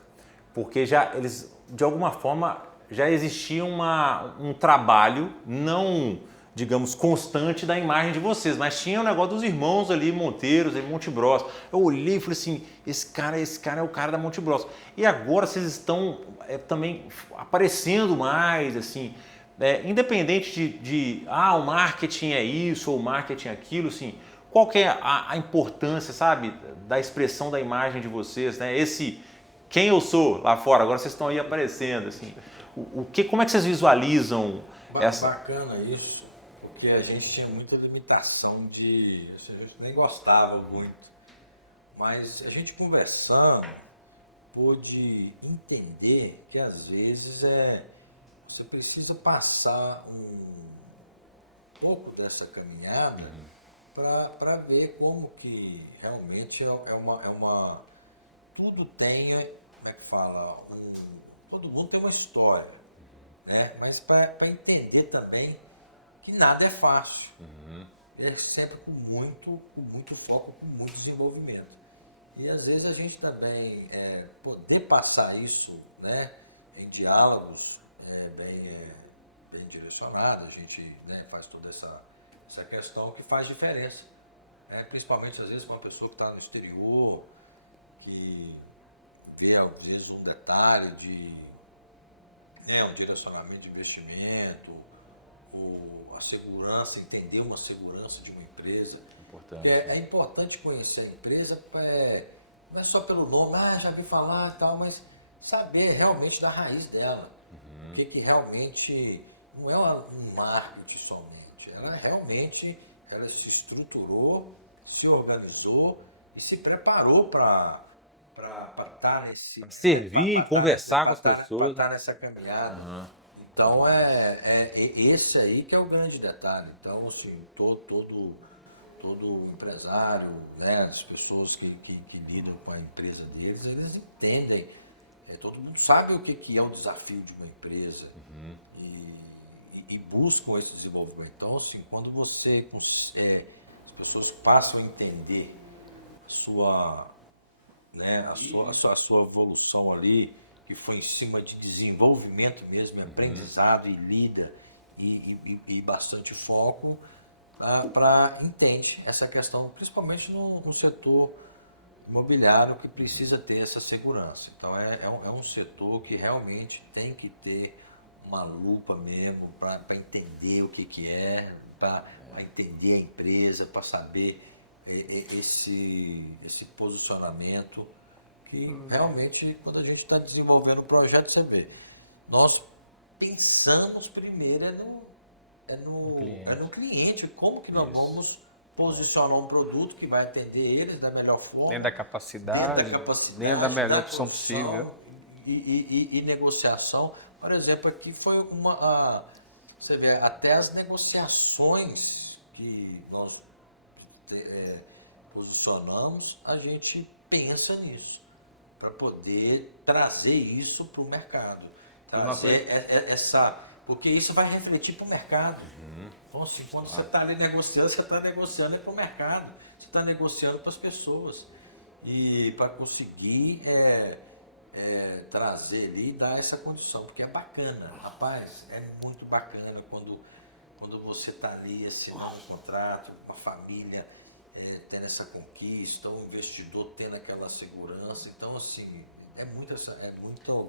porque eles, de alguma forma, já existia um trabalho, não, digamos, constante da imagem de vocês, mas tinha o negócio dos irmãos ali, Monteiros, Monte Bros. Eu olhei e falei assim, esse cara é o cara da Monte Bros. E agora vocês estão também aparecendo mais, assim, independente de o marketing é isso ou o marketing é aquilo, assim, qual que é a importância, sabe, da expressão da imagem de vocês, né? Quem eu sou lá fora, agora vocês estão aí aparecendo, assim, como é que vocês visualizam essa... Bacana isso, porque a gente tinha muita limitação a gente nem gostava muito, mas a gente conversando pôde entender que às vezes você precisa passar um pouco dessa caminhada para ver como que realmente tudo tem, como é que fala, todo mundo tem uma história, né? Mas para entender também que nada é fácil, é sempre com muito foco, com muito desenvolvimento. E às vezes a gente também poder passar isso, né, em diálogos bem direcionados, a gente, né, faz toda essa questão que faz diferença, principalmente às vezes com uma pessoa que está no exterior, que vê às vezes um detalhe um direcionamento de investimento, ou a segurança, entender uma segurança de uma empresa. Importante. É importante conhecer a empresa, não é só pelo nome, já vi falar e tal, mas saber realmente da raiz dela. O que realmente não é um marketing somente, ela se estruturou, se organizou e se preparou para estar nesse... servir e conversar com as pessoas. Para estar nessa caminhada. Então, esse aí que é o grande detalhe. Então, assim, todo empresário, né, as pessoas que lidam com a empresa deles, eles entendem. Todo mundo sabe o que é o desafio de uma empresa e buscam esse desenvolvimento. Então, assim, quando as pessoas passam a entender a sua evolução ali, que foi em cima de desenvolvimento mesmo, aprendizado e lida e bastante foco, para entende essa questão, principalmente no setor imobiliário, que precisa ter essa segurança. Então é um setor que realmente tem que ter uma lupa mesmo para entender o que é, para entender a empresa, para saber esse posicionamento, que realmente, quando a gente está desenvolvendo o projeto, você vê, nós pensamos primeiro no cliente, como que nós vamos posicionar um produto que vai atender eles da melhor forma, Dentro da capacidade, dentro da melhor opção possível. E negociação. Por exemplo, aqui foi você vê, até as negociações que nós posicionamos, a gente pensa nisso, para poder trazer isso para o mercado. Porque isso vai refletir para o mercado. Então, assim, quando você está ali negociando, você está negociando para o mercado, você está negociando para as pessoas. E para conseguir trazer ali e dar essa condição, porque é bacana, rapaz, é muito bacana quando você está ali assinando um contrato com a família, tendo essa conquista, o investidor tendo aquela segurança. Então, assim, é muito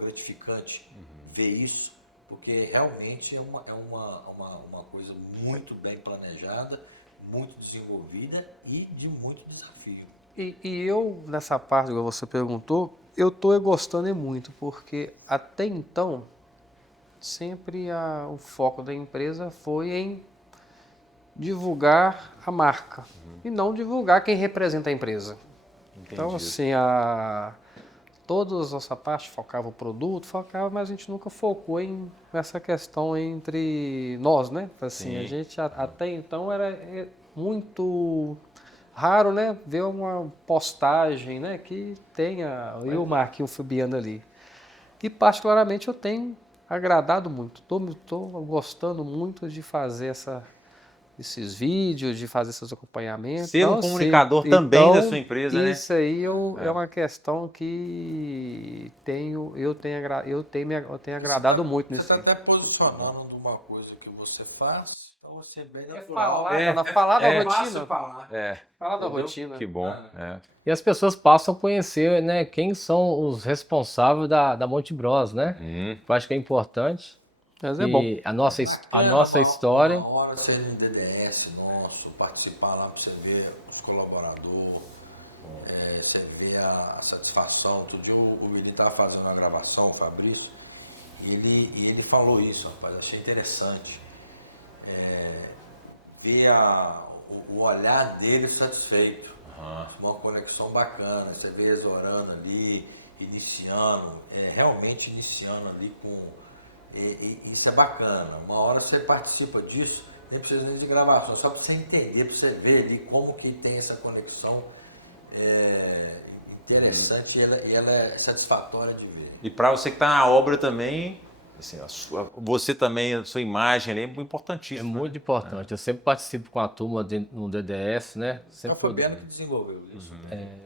gratificante ver isso, porque realmente é uma coisa muito bem planejada, muito desenvolvida e de muito desafio. E eu, nessa parte que você perguntou, eu estou gostando muito, porque até então, sempre o foco da empresa foi em divulgar a marca e não divulgar quem representa a empresa. Então, Entendido. assim, toda a nossa parte focava o produto, mas a gente nunca focou nessa questão entre nós, né? Assim, Sim. a gente até então era muito raro, né? Ver uma postagem, né? Que tenha eu, o Marquinhos, o Fabiano ali. E particularmente eu tenho agradado muito. Estou gostando muito de fazer esses vídeos, de fazer esses acompanhamentos. Ser um Então, comunicador também da sua empresa, né? isso aí é uma questão que eu tenho agradado muito Você nisso. está aí. até posicionando de uma coisa que você faz, então você é bem É natural. falar da É fácil rotina. falar. Falar da Entendeu? rotina. Que bom. É. E as pessoas passam a conhecer, né, quem são os responsáveis da Monte Bros, né? Eu acho que é importante. Mas é bom. E a nossa Bacana, história. Uma hora você no DDS nosso, participar lá para você ver os colaboradores, você ver a satisfação. Outro dia o Willi estava fazendo uma gravação, o Fabrício, e ele falou isso, rapaz, achei interessante. Ver o olhar dele satisfeito, uma conexão bacana, você vê eles orando ali, iniciando, realmente iniciando ali com... isso é bacana, uma hora você participa disso, nem precisa nem de gravação, só para você entender, para você ver ali como que tem essa conexão interessante e ela é satisfatória de ver. E para você que está na obra também, assim, você também, a sua imagem ali é É importantíssima. muito importante. Eu sempre participo com a turma no DDS, né? É o Sempre Fabiano que desenvolveu isso.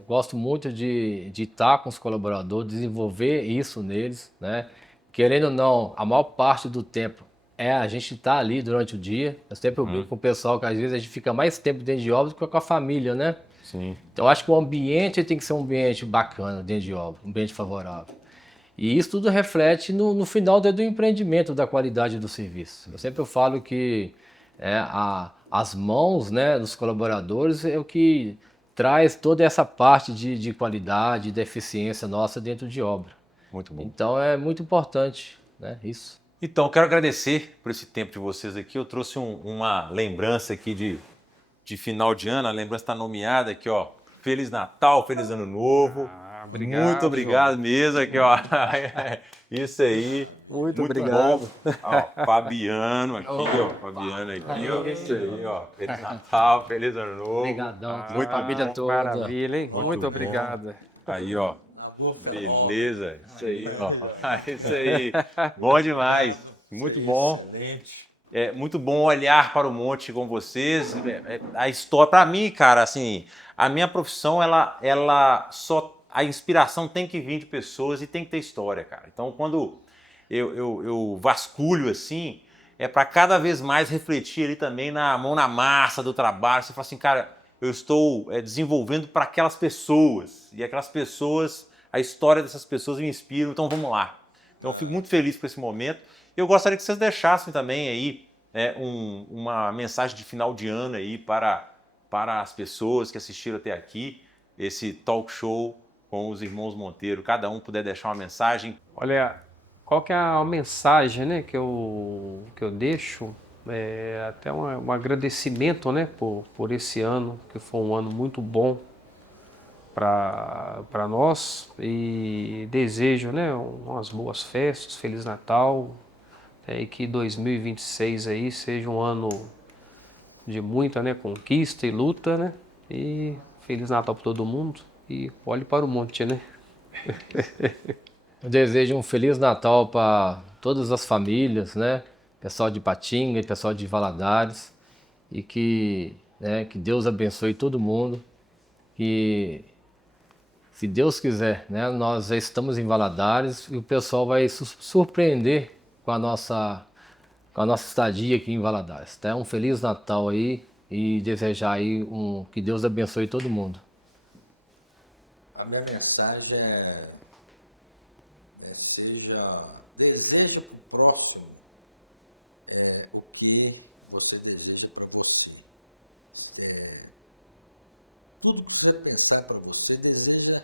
gosto muito de estar com os colaboradores, desenvolver isso neles, né? Querendo ou não, a maior parte do tempo a gente tá ali durante o dia. Eu sempre brinco com o pessoal que às vezes a gente fica mais tempo dentro de obra do que com a família, né? Sim. Então eu acho que o ambiente tem que ser um ambiente bacana dentro de obra, um ambiente favorável. E isso tudo reflete no final do empreendimento, da qualidade do serviço. Eu sempre falo que as mãos, né, dos colaboradores é o que traz toda essa parte de qualidade, de eficiência nossa dentro de obra. Muito bom. Então é muito importante, né, isso. Então, eu quero agradecer por esse tempo de vocês aqui. Eu trouxe uma lembrança aqui de final de ano. A lembrança está nomeada aqui, ó. Feliz Natal, Feliz Ano Novo. Obrigado, Muito obrigado mesmo aqui, ó. Isso aí. Muito obrigado. Bom. Ó, Fabiano aqui, ó. Fabiano aqui, ó. Isso aí, ó. Feliz Natal, Feliz Ano Novo. Obrigadão, Muito família bom. toda. Maravilha, hein? Muito bom. obrigado. Aí, ó. Beleza. Isso aí, ó. Isso aí. Bom demais. Muito bom. Excelente. É muito bom olhar para o monte com vocês. A história, para mim, cara, assim, a minha profissão, a inspiração tem que vir de pessoas e tem que ter história, cara. Então, quando eu vasculho assim, é para cada vez mais refletir ali também na mão na massa do trabalho. Você fala assim, cara, eu estou desenvolvendo para aquelas pessoas e aquelas pessoas, a história dessas pessoas me inspira. Então, vamos lá. Então, eu fico muito feliz com esse momento. Eu gostaria que vocês deixassem também aí uma mensagem de final de ano aí para as pessoas que assistiram até aqui, esse talk show com os irmãos Monteiro. Cada um puder deixar uma mensagem. Olha, qual que é a mensagem, né, que eu deixo? Até um agradecimento, né, por esse ano, que foi um ano muito bom para nós, e desejo, né, umas boas festas, Feliz Natal, e que 2026 aí seja um ano de muita, né, conquista e luta, né, e Feliz Natal para todo mundo, e olhe para o monte, né. Eu desejo um Feliz Natal para todas as famílias, né? Pessoal de Ipatinga e pessoal de Valadares. E que Deus abençoe todo mundo. E se Deus quiser, né? Nós já estamos em Valadares e o pessoal vai surpreender com a nossa estadia aqui em Valadares. Tá? Um Feliz Natal aí e desejar aí que Deus abençoe todo mundo. A minha mensagem deseja para o próximo o que você deseja para você. tudo que você pensar para você, deseja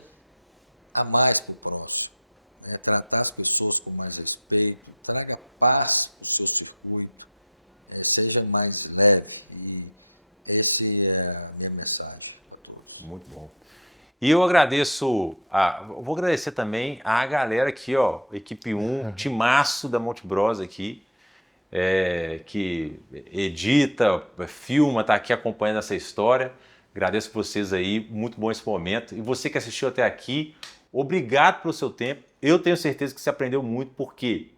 a mais para o próximo. Né? Tratar as pessoas com mais respeito, traga paz para o seu circuito, seja mais leve. E essa é a minha mensagem para todos. Muito bom. E eu agradeço, vou agradecer também a galera aqui, ó, equipe 1, timaço da Multibros aqui, que edita, filma, tá aqui acompanhando essa história. Agradeço vocês aí, muito bom esse momento. E você que assistiu até aqui, obrigado pelo seu tempo. Eu tenho certeza que você aprendeu muito, porque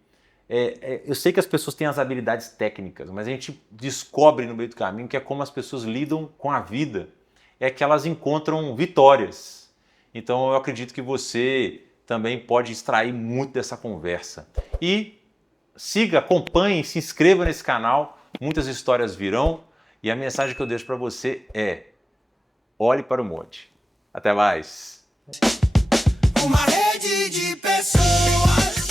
eu sei que as pessoas têm as habilidades técnicas, mas a gente descobre no meio do caminho que é como as pessoas lidam com a vida, é que elas encontram vitórias. Então eu acredito que você também pode extrair muito dessa conversa. E siga, acompanhe, se inscreva nesse canal, muitas histórias virão. E a mensagem que eu deixo para você é: olhe para o monte. Até mais! Uma rede de pessoas